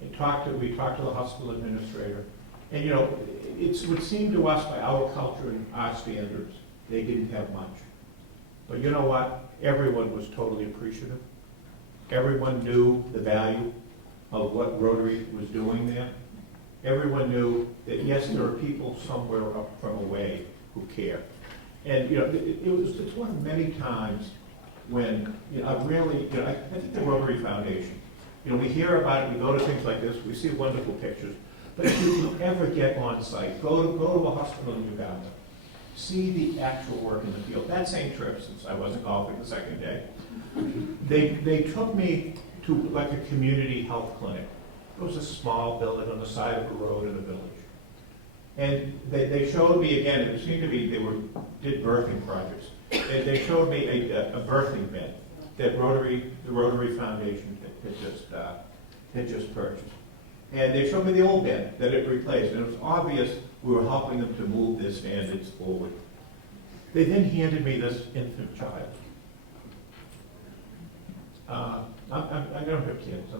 We talked to the hospital administrator, and it would seem to us by our culture and our standards, they didn't have much. But you know what? Everyone was totally appreciative. Everyone knew the value of what Rotary was doing there. Everyone knew that, yes, there are people somewhere up from away who care. And, it's one of many times when, I think the Rotary Foundation, we hear about it, we go to things like this, we see wonderful pictures, but if you ever get on site, go to a hospital in Uganda, see the actual work in the field. That same trip, since I wasn't golfing the second day, they took me to like a community health clinic. It was a small building on the side of a road in a village. And they showed me, again, it seemed to be did birthing projects. They showed me a birthing bed that the Rotary Foundation had just purchased. And they showed me the old bed that it replaced. And it was obvious we were helping them to move their standards forward. They then handed me this infant child. I don't have kids.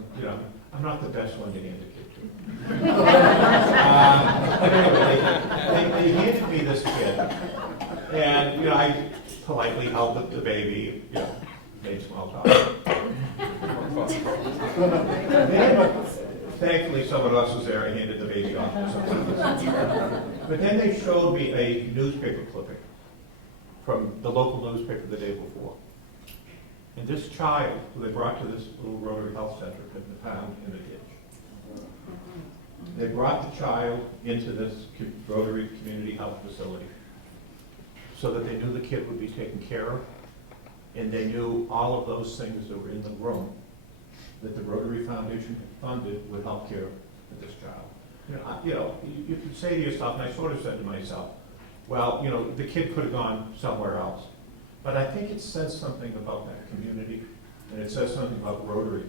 I'm not the best one to hand a kid to. Anyway, they handed me this kid, and I politely held up the baby, made small talk. Then, thankfully, someone else was there and handed the baby off to someone else. But then they showed me a newspaper clipping from the local newspaper the day before. And this child, who they brought to this little Rotary Health Center, had been found in a ditch. They brought the child into this Rotary Community Health Facility so that they knew the kid would be taken care of, and they knew all of those things that were in the room that the Rotary Foundation had funded would help care for this child. You could say to yourself, and I sort of said to myself, well, the kid could have gone somewhere else. But I think it says something about that community, and it says something about Rotary,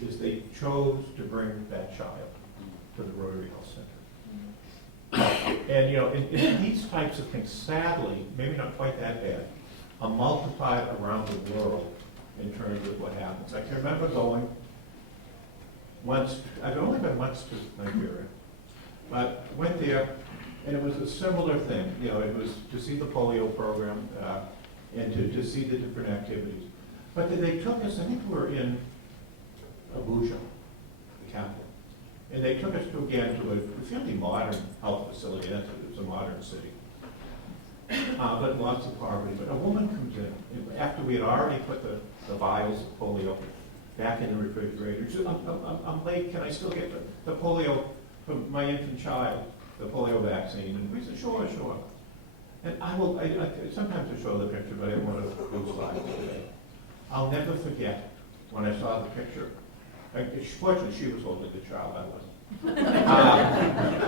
is they chose to bring that child to the Rotary Health Center. And in these types of things, sadly, maybe not quite that bad, are multiplied around the world in terms of what happens. I can remember going once, I've only been once to Nigeria, but went there, and it was a similar thing. It was to see the polio program, and to see the different activities. But then they took us, I think we were in Abuja, the capital, and they took us to a fairly modern health facility. It's a modern city, but lots of poverty. But a woman comes in, after we had already put the vials of polio back in the refrigerator. She said, I'm late, can I still get the polio from my infant child, the polio vaccine? And we said, sure. And sometimes I show the picture, but I didn't want to go slides today. I'll never forget when I saw the picture. Fortunately, she was holding the child, I wasn't.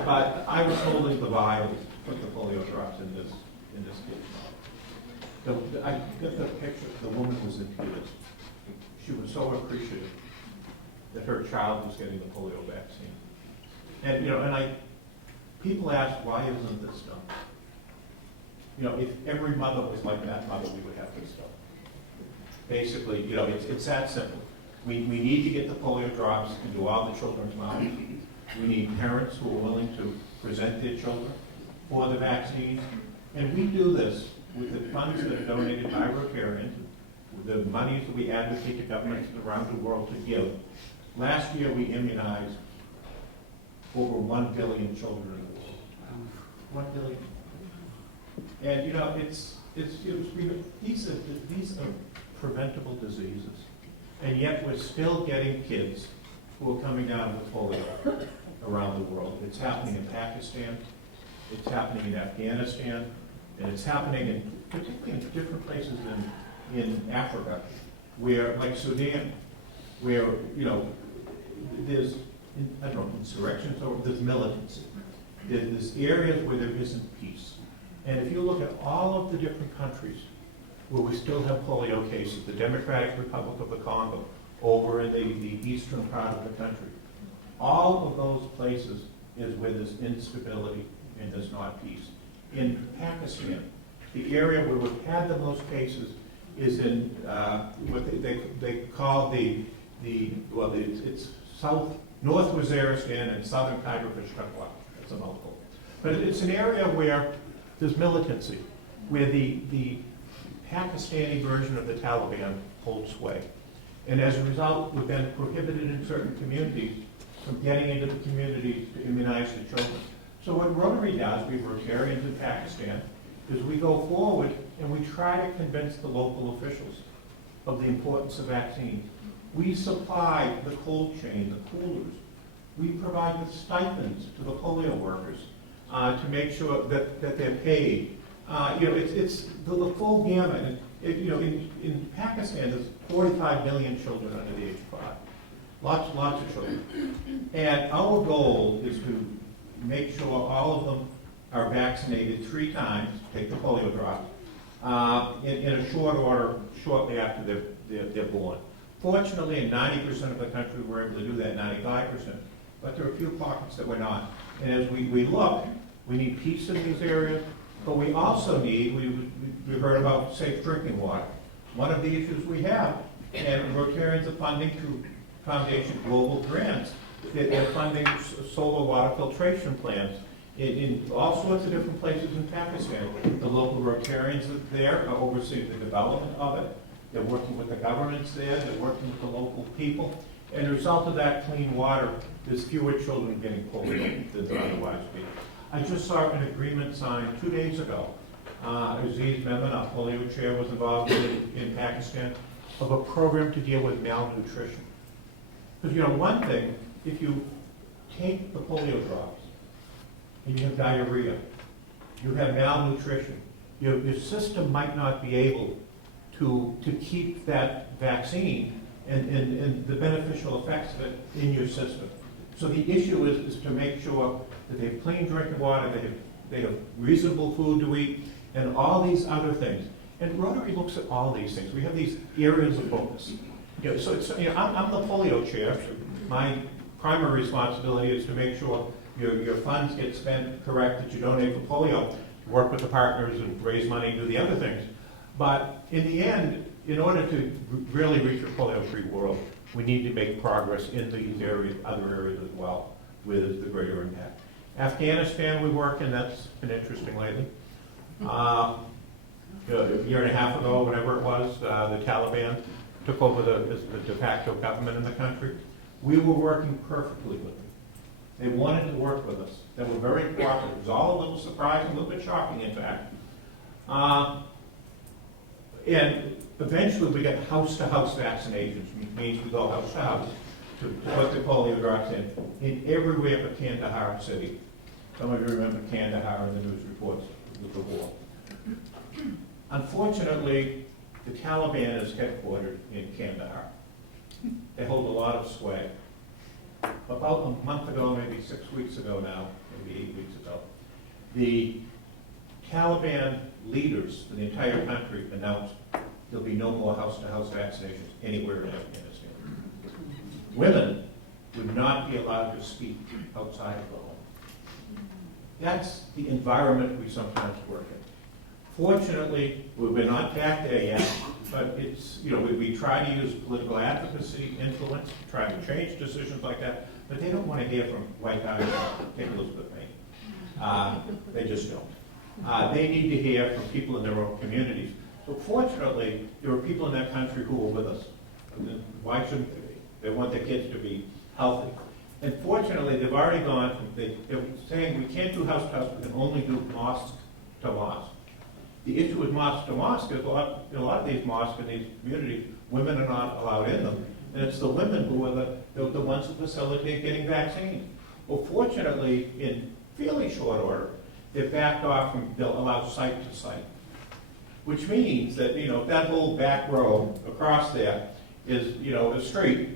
But I was holding the vials, put the polio drops in this kid's mouth. I get the picture, the woman was in tears. She was so appreciative that her child was getting the polio vaccine. And people ask, why isn't this done? If every mother was like that mother, we would have this stuff. Basically, it's that simple. We need to get the polio drops into all the children's mouths. We need parents who are willing to present their children for the vaccines. And we do this with the funds that are donated by Rotarians, with the monies that we advocate to governments around the world to give. Last year, we immunized over 1 billion children in the world. 1 billion. And you know, these are preventable diseases, and yet we're still getting kids who are coming down with polio around the world. It's happening in Pakistan, it's happening in Afghanistan, and it's happening particularly in different places in Africa, where, like Sudan, where, you know, there's, I don't know, insurrections or there's militancy. There's areas where there isn't peace. And if you look at all of the different countries where we still have polio cases, the Democratic Republic of the Congo, over in the eastern part of the country, all of those places is where there's instability and there's not peace. In Pakistan, the area where we've had the most cases is in what they call it's North Waziristan and southern Khyber Pakhtunkhwa. That's a mouthful. But it's an area where there's militancy, where the Pakistani version of the Taliban holds sway. And as a result, we've been prohibited in certain communities from getting into the communities to immunize the children. So what Rotary does, we Rotarians in Pakistan, is we go forward and we try to convince the local officials of the importance of vaccines. We supply the cold chain, the coolers. We provide the stipends to the polio workers to make sure that they're paid. You know, it's the full gamut. You know, in Pakistan, there's 45 million children under the age of 5. Lots of children. And our goal is to make sure all of them are vaccinated 3 times, take the polio drop, in a short order, shortly after they're born. Fortunately, in 90% of the country, we're able to do that, 95%. But there are a few pockets that we're not. And as we look, we need peace in these areas, but we also need, we heard about safe drinking water. One of the issues we have, and Rotarians are funding through Foundation Global grants, they're funding solar water filtration plants in all sorts of different places in Pakistan. The local Rotarians there are overseeing the development of it. They're working with the governments there. They're working with the local people. And as a result of that clean water, there's fewer children getting polio than there otherwise be. I just saw an agreement signed 2 days ago. Aziz Mehman, our polio chair, was involved in Pakistan, of a program to deal with malnutrition. Because, you know, one thing, if you take the polio drops and you have diarrhea, you have malnutrition, your system might not be able to keep that vaccine and the beneficial effects of it in your system. So the issue is to make sure that they have clean drinking water, they have reasonable food to eat, and all these other things. And Rotary looks at all these things. We have these areas of focus. You know, so it's, you know, I'm the polio chair. My primary responsibility is to make sure your funds get spent correct, that you donate for polio, work with the partners and raise money, do the other things. But in the end, in order to really reach a polio-free world, we need to make progress in these areas, other areas as well, with the greater impact. Afghanistan we work in, that's been interesting lately. A year and a half ago, whenever it was, the Taliban took over the de facto government in the country. We were working perfectly with them. They wanted to work with us. They were very cooperative. It was all a little surprising, a little bit shocking, in fact. And eventually we got house-to-house vaccinations, which means we go house to house to put the polio drops in everywhere but Kandahar City. Some of you remember Kandahar in the news reports with the war. Unfortunately, the Taliban is headquartered in Kandahar. They hold a lot of sway. About a month ago, maybe 6 weeks ago now, maybe 8 weeks ago, the Taliban leaders for the entire country announced there'll be no more house-to-house vaccinations anywhere in Afghanistan. Women would not be allowed to speak outside of the home. That's the environment we sometimes work in. Fortunately, we're not back there yet, but it's, you know, we try to use political advocacy, influence, try to change decisions like that, but they don't want to hear from white guys like Elizabeth May. They just don't. They need to hear from people in their own communities. So fortunately, there are people in that country who are with us. Why shouldn't they be? They want their kids to be healthy. And fortunately, they've already gone from, they're saying we can't do house to house, we can only do mosque to mosque. The issue with mosque to mosque is a lot of these mosques in these communities, women are not allowed in them. And it's the women who are the ones who facilitate getting vaccines. Well, fortunately, in fairly short order, they've backed off and they'll allow site to site. Which means that, you know, if that whole back row across there is, you know, a street,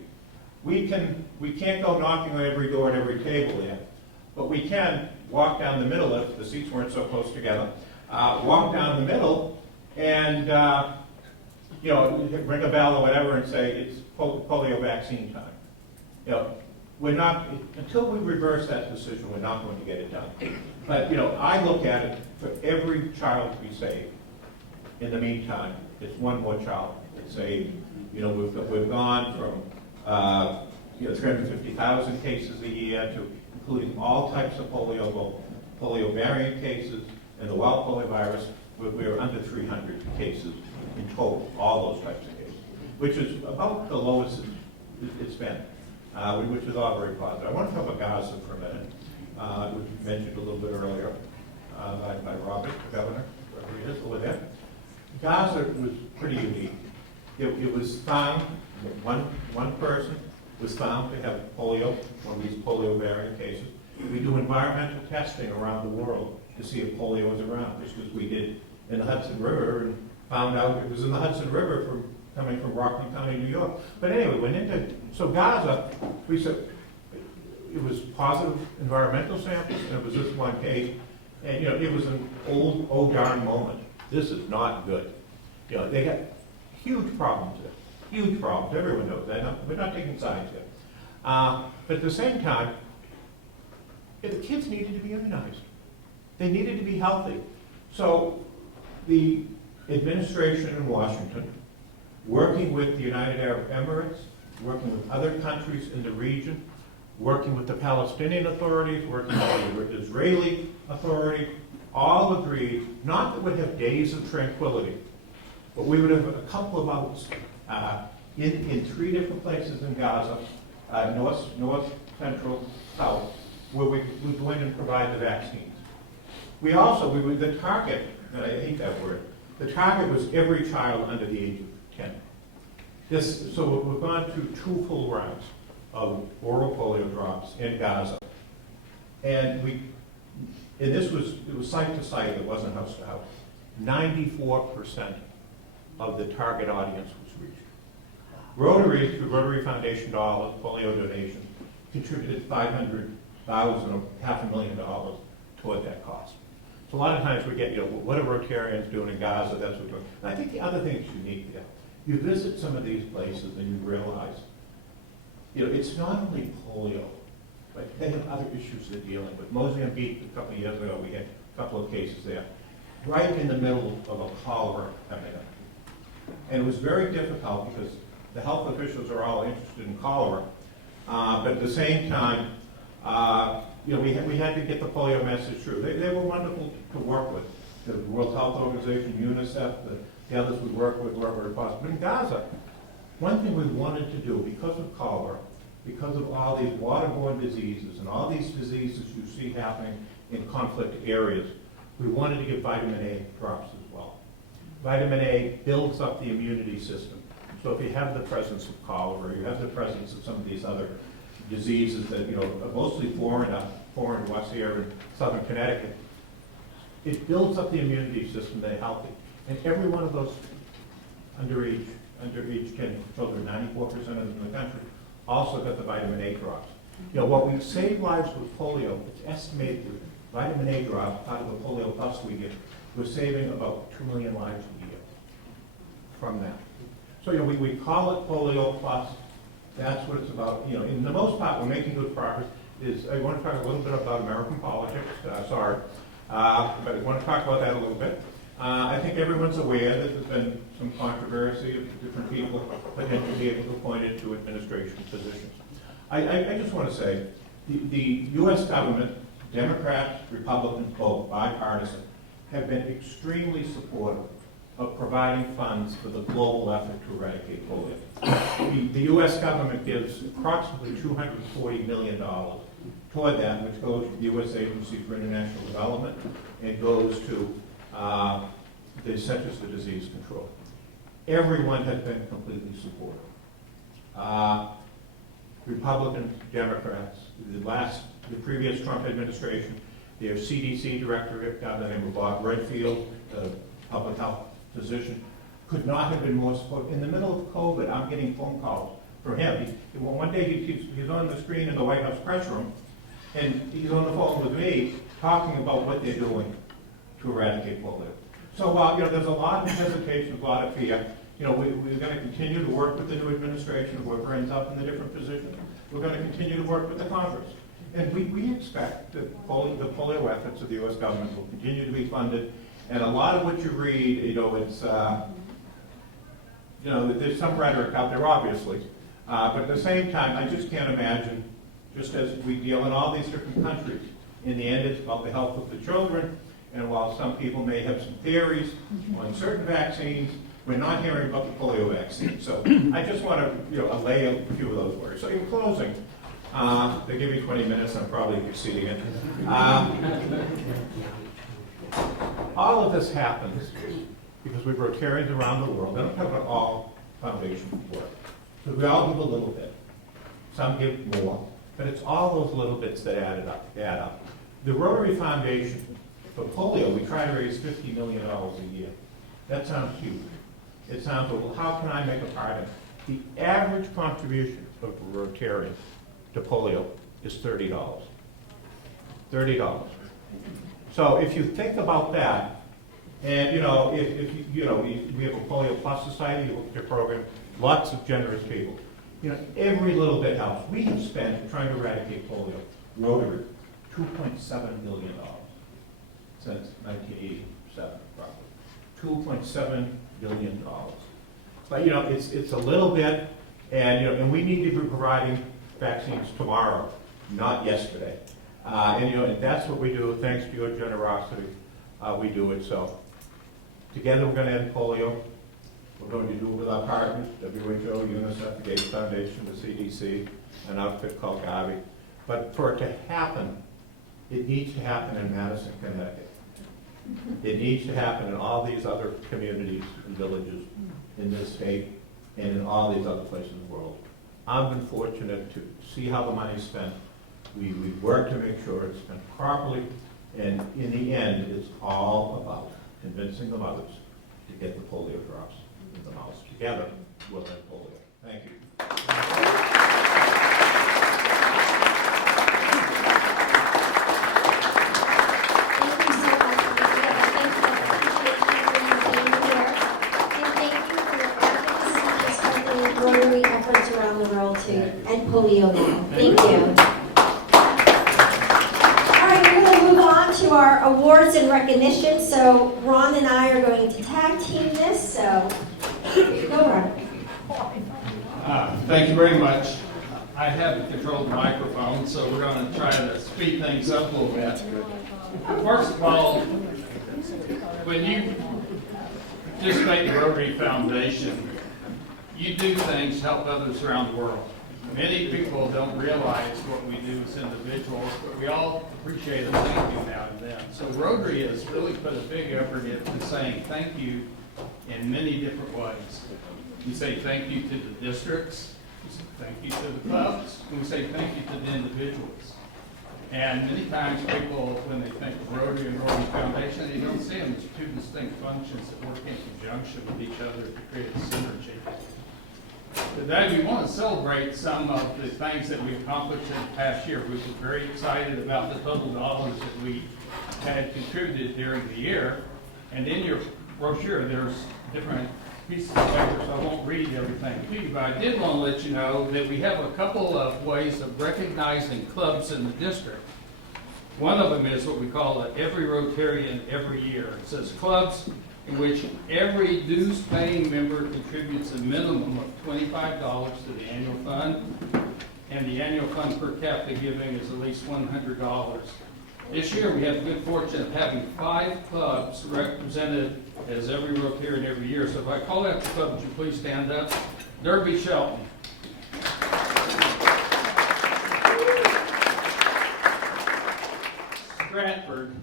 we can't go knocking on every door and every table there, but we can walk down the middle if the seats weren't so close together. Walk down the middle and, you know, ring a bell or whatever and say it's polio vaccine time. You know, we're not, until we reverse that decision, we're not going to get it done. But, you know, I look at it for every child to be saved. In the meantime, it's one more child that's saved. You know, we've gone from, you know, 350,000 cases a year to including all types of polio, both polio variant cases and the wild polio virus. We're under 300 cases in total, all those types of cases, which is about the lowest it's been, which is all very positive. I want to talk about Gaza for a minute, which you mentioned a little bit earlier by Robert, the governor, whoever he is over there. Gaza was pretty unique. It was found, one person was found to have polio, one of these polio variant cases. We do environmental testing around the world to see if polio is around, just as we did in the Hudson River and found out it was in the Hudson River coming from Rockland County, New York. But anyway, went into, so Gaza, we said, it was positive environmental samples, and it was this one case, and you know, it was an old darn moment. This is not good. You know, they got huge problems there. Huge problems. Everyone knows that. We're not taking sides here. But at the same time, the kids needed to be immunized. They needed to be healthy. So the administration in Washington, working with the United Arab Emirates, working with other countries in the region, working with the Palestinian authorities, working with the Israeli authority, all agreed not that we'd have days of tranquility, but we would have a couple of outs in 3 different places in Gaza, north, central, south, where we would go in and provide the vaccines. We were the target, and I hate that word, the target was every child under the age of 10. So we've gone through 2 full rounds of oral polio drops in Gaza. And it was site to site, it wasn't house to house. 94% of the target audience was reached. Rotary, through Rotary Foundation dollars, polio donations, contributed $500,000 or $500,000 toward that cost. So a lot of times we get, you know, what are Rotarians doing in Gaza? That's what we're doing. And I think the other thing that's unique there, you visit some of these places and you realize, you know, it's not only polio, but they have other issues they're dealing with. Mozambique, a couple of years ago, we had a couple of cases there, right in the middle of a cholera epidemic. And it was very difficult because the health officials are all interested in cholera, but at the same time, you know, we had to get the polio message through. They were wonderful to work with. The World Health Organization, UNICEF, the others we work with wherever possible. But in Gaza, one thing we wanted to do, because of cholera, because of all these waterborne diseases and all these diseases you see happening in conflict areas, we wanted to give vitamin A drops as well. Vitamin A builds up the immunity system. So if you have the presence of cholera, you have the presence of some of these other diseases that, you know, are mostly foreign to us here in southern Connecticut, it builds up the immunity system, they're healthy. And every one of those underage children, 94% of them in the country, also got the vitamin A drops. You know, what we've saved lives with polio, it's estimated with vitamin A drops out of the polio plus we get, we're saving about 2 million lives a year from that. So, you know, we call it polio plus. That's what it's about. You know, in the most part, we're making good progress. I want to talk a little bit about American politics. But I want to talk about that a little bit. I think everyone's aware that there's been some controversy of different people potentially being appointed to administration positions. I just want to say, the U.S. government, Democrats, Republicans, both bipartisan, have been extremely supportive of providing funds for the global effort to eradicate polio. The U.S. government gives approximately $240 million toward that, which goes to the U.S. Agency for International Development and goes to the Centers for Disease Control. Everyone has been completely supportive. Republicans, Democrats, the previous Trump administration, their CDC director, a guy by the name of Bob Redfield, the public health physician, could not have been more supportive. In the middle of COVID, I'm getting phone calls from him. One day he's on the screen in the White House press room, and he's on the phone with me talking about what they're doing to eradicate polio. So while there's a lot of hesitation, a lot of fear, we're going to continue to work with the new administration, whoever ends up in the different positions. We're going to continue to work with the Congress. And we expect that the polio efforts of the U.S. government will continue to be funded. And a lot of what you read, it's, there's some rhetoric out there, obviously. But at the same time, I just can't imagine, just as we deal in all these different countries, in the end, it's about the health of the children. And while some people may have some theories on certain vaccines, we're not hearing about the polio vaccine. So I just want to allay a few of those words. So in closing, they give me 20 minutes, I'm probably exceeding it. All of this happens because we Rotarians around the world, I don't talk about all foundation work, so we all give a little bit. Some give more, but it's all those little bits that add up. The Rotary Foundation, for polio, we try to raise $50 million a year. That sounds huge. It sounds, well, how can I make a part of it? The average contribution of a Rotarian to polio is $30. $30. So if you think about that, and if we have a Polio Plus Society, you look at your program, lots of generous people. Every little bit helps. We have spent, trying to eradicate polio, Rotary, $2.7 million since 1987, roughly. $2.7 billion. But it's a little bit, and we need to be providing vaccines tomorrow, not yesterday. And that's what we do. Thanks to your generosity, we do it. So together we're going to end polio. We're going to do it with our partners, WHO, UNICEF, the Gates Foundation, the CDC, an outfit called Gavi. But for it to happen, it needs to happen in Madison, Connecticut. It needs to happen in all these other communities and villages in this state and in all these other places in the world. I've been fortunate to see how the money's spent. We work to make sure it's spent properly, and in the end, it's all about convincing the mothers to get the polio drops in the mouths. Together, we'll end polio. Thank you. Rotary efforts around the world to end polio now. Thank you. All right, we're going to move on to our awards and recognition. So Ron and I are going to tag team this. So go, Ron. Thank you very much. I have controlled the microphone, so we're going to try to speed things up a little bit. First of all, when you participate in the Rotary Foundation, you do things to help others around the world. Many people don't realize what we do as individuals, but we all appreciate a thank you now and then. So Rotary has really put a big effort into saying thank you in many different ways. We say thank you to the districts, we say thank you to the clubs, and we say thank you to the individuals. And many times people, when they think of Rotary and Rotary Foundation, they don't see them as two distinct functions that work in conjunction with each other to create a synergy. Today we want to celebrate some of the things that we accomplished in the past year. We were very excited about the total dollars that we had contributed during the year. And in your brochure there's different pieces of paper, so I won't read everything to you, but I did want to let you know that we have a couple of ways of recognizing clubs in the district. One of them is what we call the Every Rotarian Every Year. It says clubs in which every dues-paying member contributes a minimum of $25 to the annual fund, and the annual fund per capita giving is at least $100. This year, we have the good fortune of having 5 clubs represented as Every Rotarian Every Year. So if I call out the club, would you please stand up? Derby Shelton. Stratford.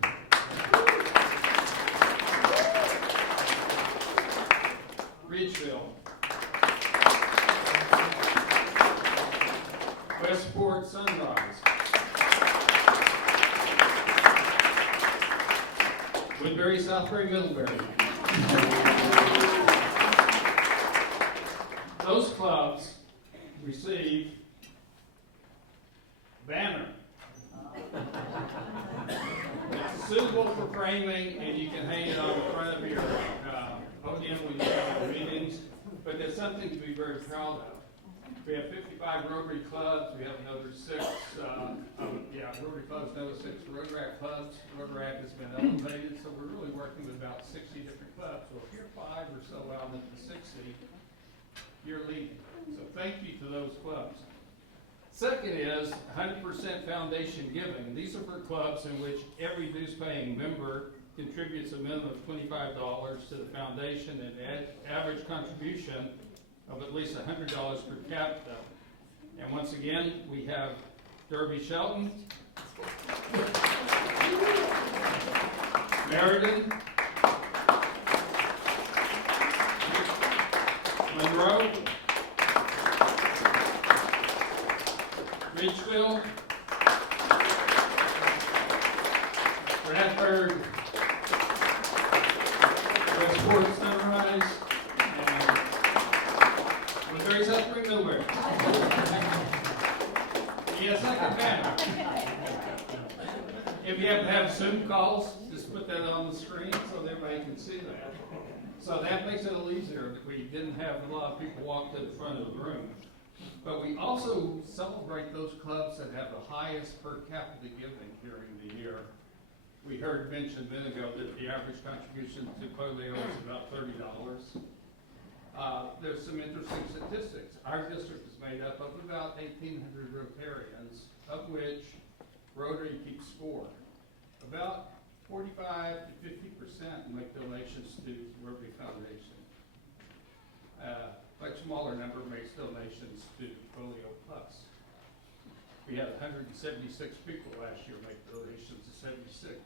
Ridgeville. Westport Sunrise. Woodbury, Southbury, Middlebury. Those clubs receive banner. It's suitable for framing, and you can hang it on the front of your podium when you have meetings, but it's something to be very proud of. We have 55 Rotary clubs. We have another 6, Rotary clubs, another 6 Rotaract clubs. Rotaract has been elevated, so we're really working with about 60 different clubs. So if you're 5 or so out of the 60, you're leading. So thank you to those clubs. Second is 100% foundation giving. These are for clubs in which every dues-paying member contributes a minimum of $25 to the foundation and average contribution of at least $100 per capita. And once again, we have Derby Shelton, Meriden, Monroe, Ridgeville, Bradford, Westport Sunrise, and Woodbury, Southbury, Middlebury. Yes, I can banner. If you have to have Zoom calls, just put that on the screen so that everybody can see that. So that makes it a little easier that we didn't have a lot of people walk to the front of the room. But we also celebrate those clubs that have the highest per capita giving during the year. We heard mentioned a minute ago that the average contribution to polio is about $30. There's some interesting statistics. Our district is made up of about 1,800 Rotarians, of which Rotary keeps score. About 45 to 50% make donations to the Rotary Foundation. Much smaller number makes donations to Polio Plus. We had 176 people last year make donations to 76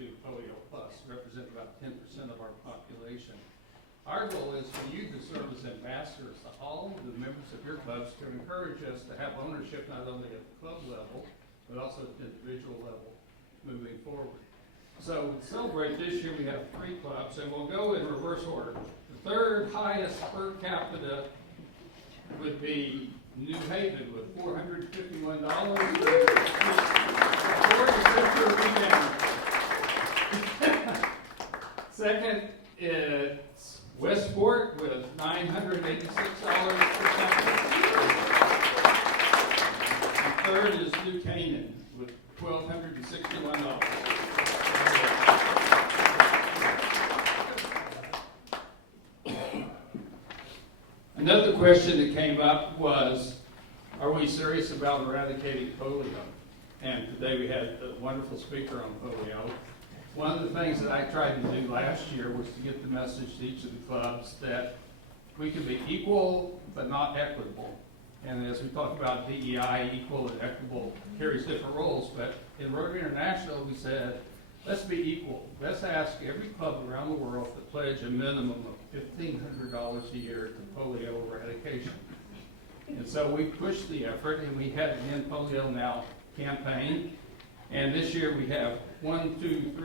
to Polio Plus, represent about 10% of our population. Our goal is for you to serve as ambassadors to all of the members of your clubs to encourage us to have ownership not only at the club level, but also at the individual level moving forward. So to celebrate this year, we have 3 clubs, and we'll go in reverse order. The third highest per capita would be New Haven with $451. Second, it's Westport with $986 per capita. And third is New Canaan with $1,261. Another question that came up was, are we serious about eradicating polio? And today we had a wonderful speaker on polio. One of the things that I tried to do last year was to get the message to each of the clubs that we can be equal but not equitable. And as we talk about DEI, equal and equitable carries different roles, but in Rotary International we said, let's be equal. Let's ask every club around the world to pledge a minimum of $1,500 a year to polio eradication. And so we pushed the effort, and we had an End Polio Now campaign. And this year we have 17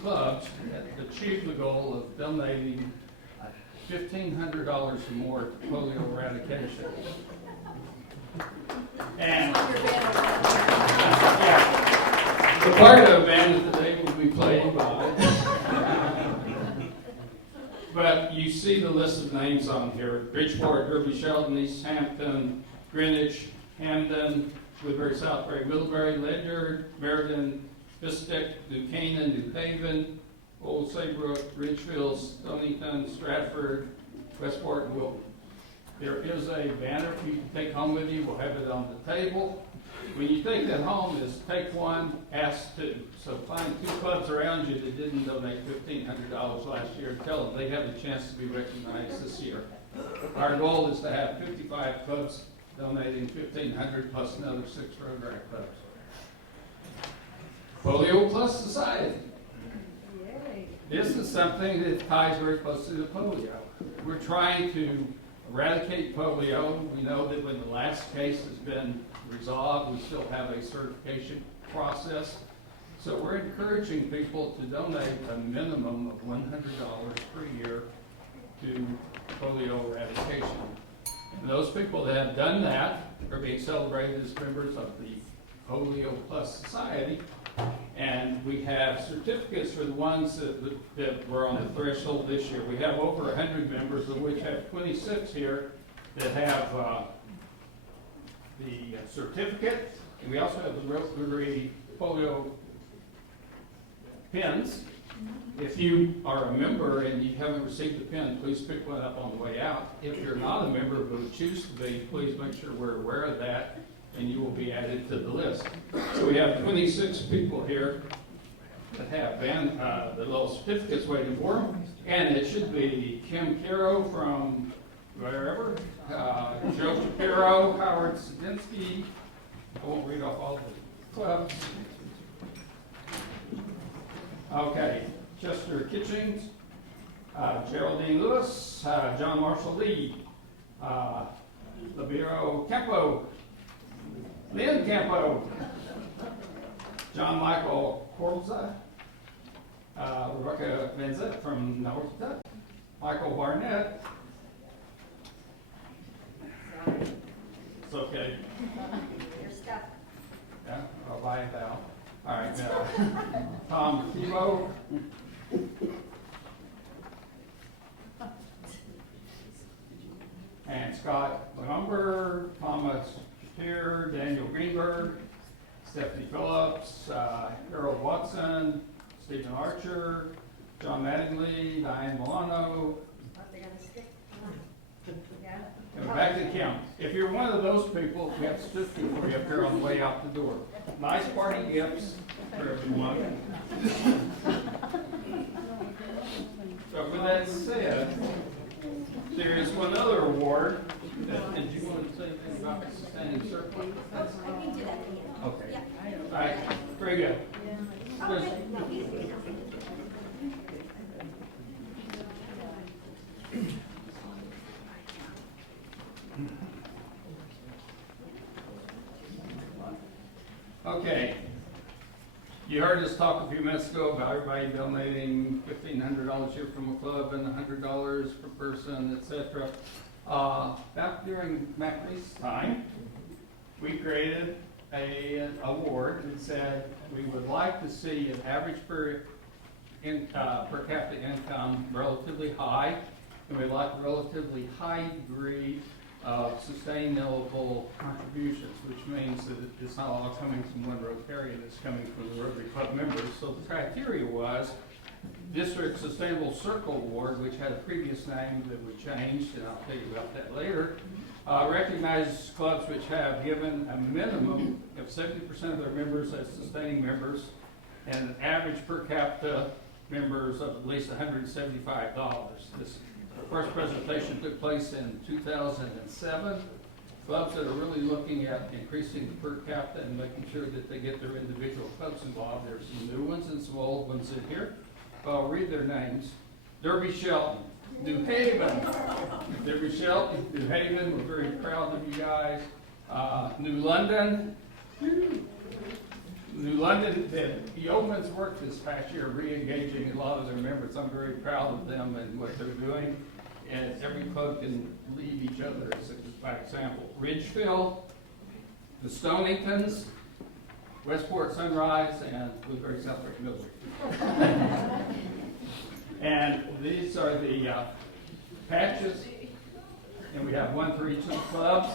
clubs that achieved the goal of donating $1,500 or more to polio eradication. And the part of the band today will be played by. But you see the list of names on here: Bridgeport, Derby Shelton, East Hampton, Greenwich, Hamden, Woodbury, Southbury, Middlebury, Ledyard, Meriden, Mystic, New Canaan, New Haven, Old Saybrook, Ridgefield, Stonington, Stratford, Westport, and Wilton. There is a banner for you to take home with you. We'll have it on the table. When you take that home, is take one, ask two. So find two clubs around you that didn't donate $1,500 last year and tell them they have a chance to be recognized this year. Our goal is to have 55 clubs donating $1,500 plus another 6 Rotary clubs. Polio Plus Society. This is something that ties very closely to polio. We're trying to eradicate polio. We know that when the last case has been resolved, we still have a certification process. So we're encouraging people to donate a minimum of $100 per year to polio eradication. And those people that have done that are being celebrated as members of the Polio Plus Society. And we have certificates for the ones that were on the threshold this year. We have over 100 members, of which have 26 here that have the certificate. And we also have the Rotary polio pins. If you are a member and you haven't received a pin, please pick one up on the way out. If you're not a member but would choose to be, please make sure we're aware of that and you will be added to the list. So we have 26 people here that have the little certificates waiting for them. And it should be Kim Caro from wherever, Joe Shapiro, Howard Sadinsky. I won't read off all the clubs. Okay, Chester Kitchings, Geraldine Lewis, John Marshall Lee, Libero Campo, Lynn Campo, John Michael Corza, Rebecca Benzett from North Tut, Michael Barnett. It's okay. You're stuck. Yeah, I'll buy it now. All right, now, Tom Thibault. And Scott Lumber, Thomas Shapiro, Daniel Greenberg, Stephanie Phillips, Harold Watson, Stephen Archer, John Mattingly, Diane Milano. And back to the count. If you're one of those people, we have a certificate for you up here on the way out the door. Nice party gifts for everyone. So with that said, there is one other award. And do you want to say anything about the sustaining circle? I can do that again. Okay. Yeah. All right. Very good. Okay. No, he's Okay. You heard us talk a few minutes ago about everybody donating $1,500 here from a club and $100 per person, etc. Back during McLean's time, we created an award that said we would like to see an average per capita income relatively high, and we'd like a relatively high degree of sustainable contributions, which means that it's not all coming from one Rotarian, it's coming from the Rotary Club members. So the criteria was District Sustainable Circle Award, which had a previous name that we changed, and I'll tell you about that later, recognizes clubs which have given a minimum of 70% of their members as sustaining members, and an average per capita members of at least $175. This first presentation took place in 2007. Clubs that are really looking at increasing the per capita and making sure that they get their individual clubs involved. There's some new ones and some old ones in here. I'll read their names. Derby Shelton, New Haven. Derby Shelton, New Haven, we're very proud of you guys. New London. New London did yeoman's work this past year, re-engaging a lot of their members. I'm very proud of them and what they're doing. And every club can lead each other as by example. Ridgefield, the Stoningtons, Westport Sunrise, and Woodbury Southbury Middlebury. And these are the patches, and we have one for each of the clubs.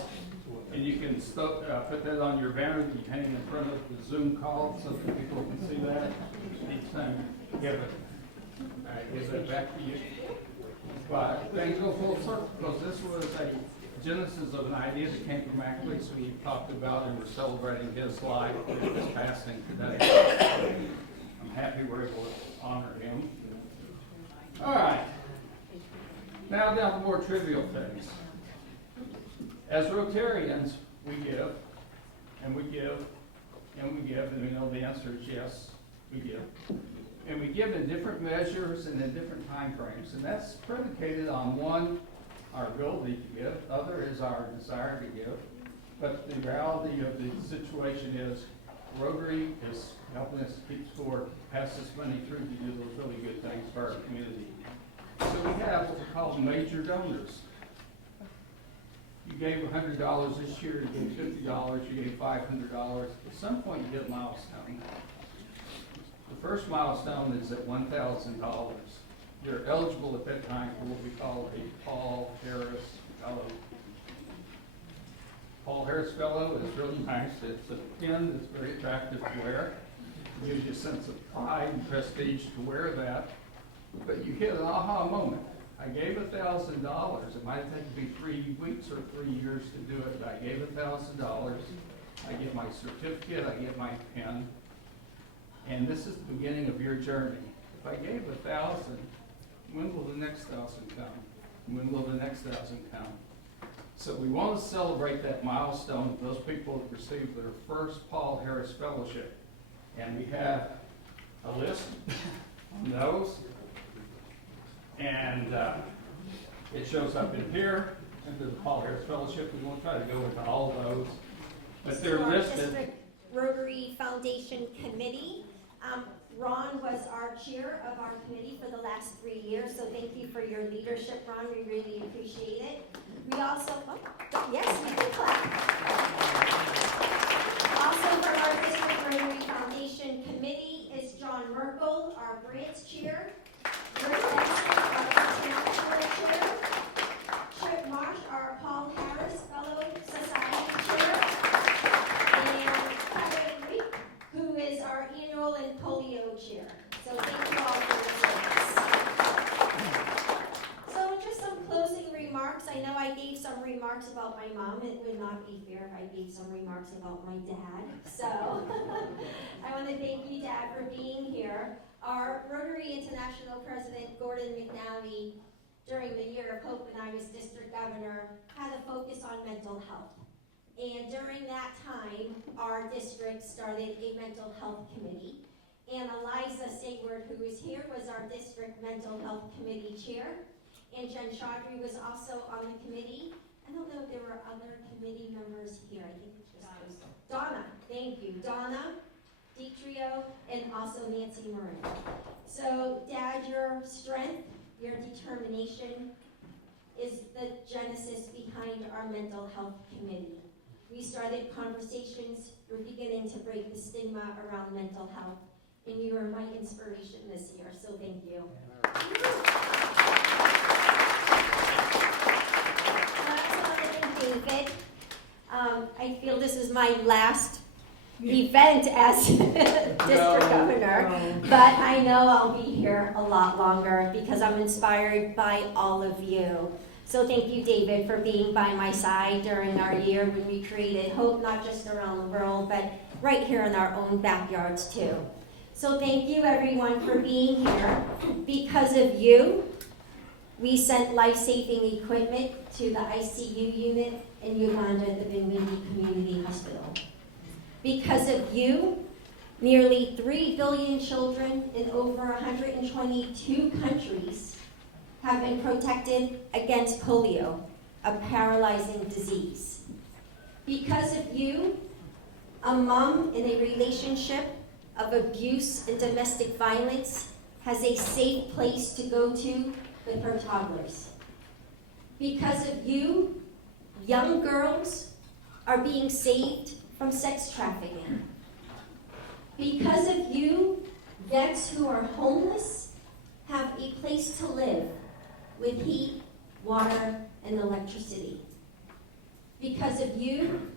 And you can put that on your banner that you hang in front of the Zoom call so that people can see that each time you give it. All right, give that back to you. But things go full circle because this was a genesis of an idea that came from Ackley's we talked about and we're celebrating his life with his passing today. I'm happy we're able to honor him. All right. Now down to more trivial things. As Rotarians, we give, and we give, and we give, and we know the answer is yes, we give. And we give in different measures and in different time frames. And that's predicated on one, our ability to give, other is our desire to give. But the reality of the situation is Rotary is helping us keep score, pass this money through to do those really good things for our community. So we have what we call major donors. You gave $100 this year, you gave $50, you gave $500. At some point you hit a milestone. The first milestone is at $1,000. You're eligible at that time for what we call a Paul Harris Fellow. Paul Harris Fellow is really nice. It's a pin that's very attractive to wear. It gives you a sense of pride and prestige to wear that. But you hit an aha moment. I gave $1,000. It might have taken me 3 weeks or 3 years to do it, but I gave $1,000. I get my certificate, I get my pen, and this is the beginning of your journey. If I gave 1,000, when will the next 1,000 come? When will the next 1,000 come? So we want to celebrate that milestone of those people who received their first Paul Harris Fellowship. And we have a list on those. And it shows up in here, under the Paul Harris Fellowship. We won't try to go into all of those, but they're Our listed. District Rotary Foundation Committee. Ron was our chair of our committee for the last 3 years, so thank you for your leadership, Ron. We really appreciate it. We also, yes, you can clap. Also from our District Rotary Foundation Committee is John Merkel, our grants chair. Rick Benson, our international chair. Chip Marsh, our Paul Harris Fellow Society chair. And Kevin Reek, who is our annual and polio chair. So thank you all for your service. So just some closing remarks. I know I gave some remarks about my mom. It would not be fair if I gave some remarks about my dad. So I want to thank you, Dad, for being here. Our Rotary International President, Gordon McNally, during the Year of Hope when I was district governor, had a focus on mental health. And during that time, our district started a mental health committee. And Eliza Sayward, who is here, was our district mental health committee chair. And Jen Chaudhry was also on the committee. I don't know if there were other committee members here. I think it's just Donna. Thank you. Donna, Detrio, and also Nancy Marin. So, Dad, your strength, your determination is the genesis behind our mental health committee. We started conversations, we're beginning to break the stigma around mental health, and you are my inspiration this year, so thank you. David, I feel this is my last event as district governor, but I know I'll be here a lot longer because I'm inspired by all of you. So thank you, David, for being by my side during our year when we created hope, not just around the world, but right here in our own backyards too. So thank you, everyone, for being here. Because of you, we sent life-saving equipment to the ICU unit in Uganda at the Bimini Community Hospital. Because of you, nearly 3 billion children in over 122 countries have been protected against polio, a paralyzing disease. Because of you, a mom in a relationship of abuse and domestic violence has a safe place to go to with her toddlers. Because of you, young girls are being saved from sex trafficking. Because of you, vets who are homeless have a place to live with heat, water, and electricity. Because of you,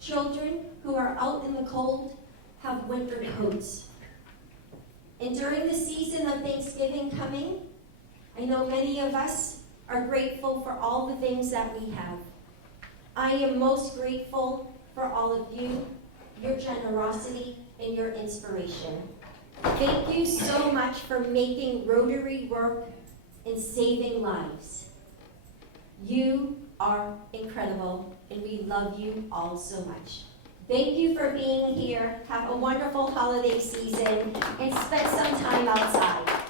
Children who are out in the cold have winter coats. And during the season of Thanksgiving coming, I know many of us are grateful for all the things that we have. I am most grateful for all of you, your generosity, and your inspiration. Thank you so much for making Rotary work and saving lives. You are incredible, and we love you all so much. Thank you for being here. Have a wonderful holiday season, and spend some time outside.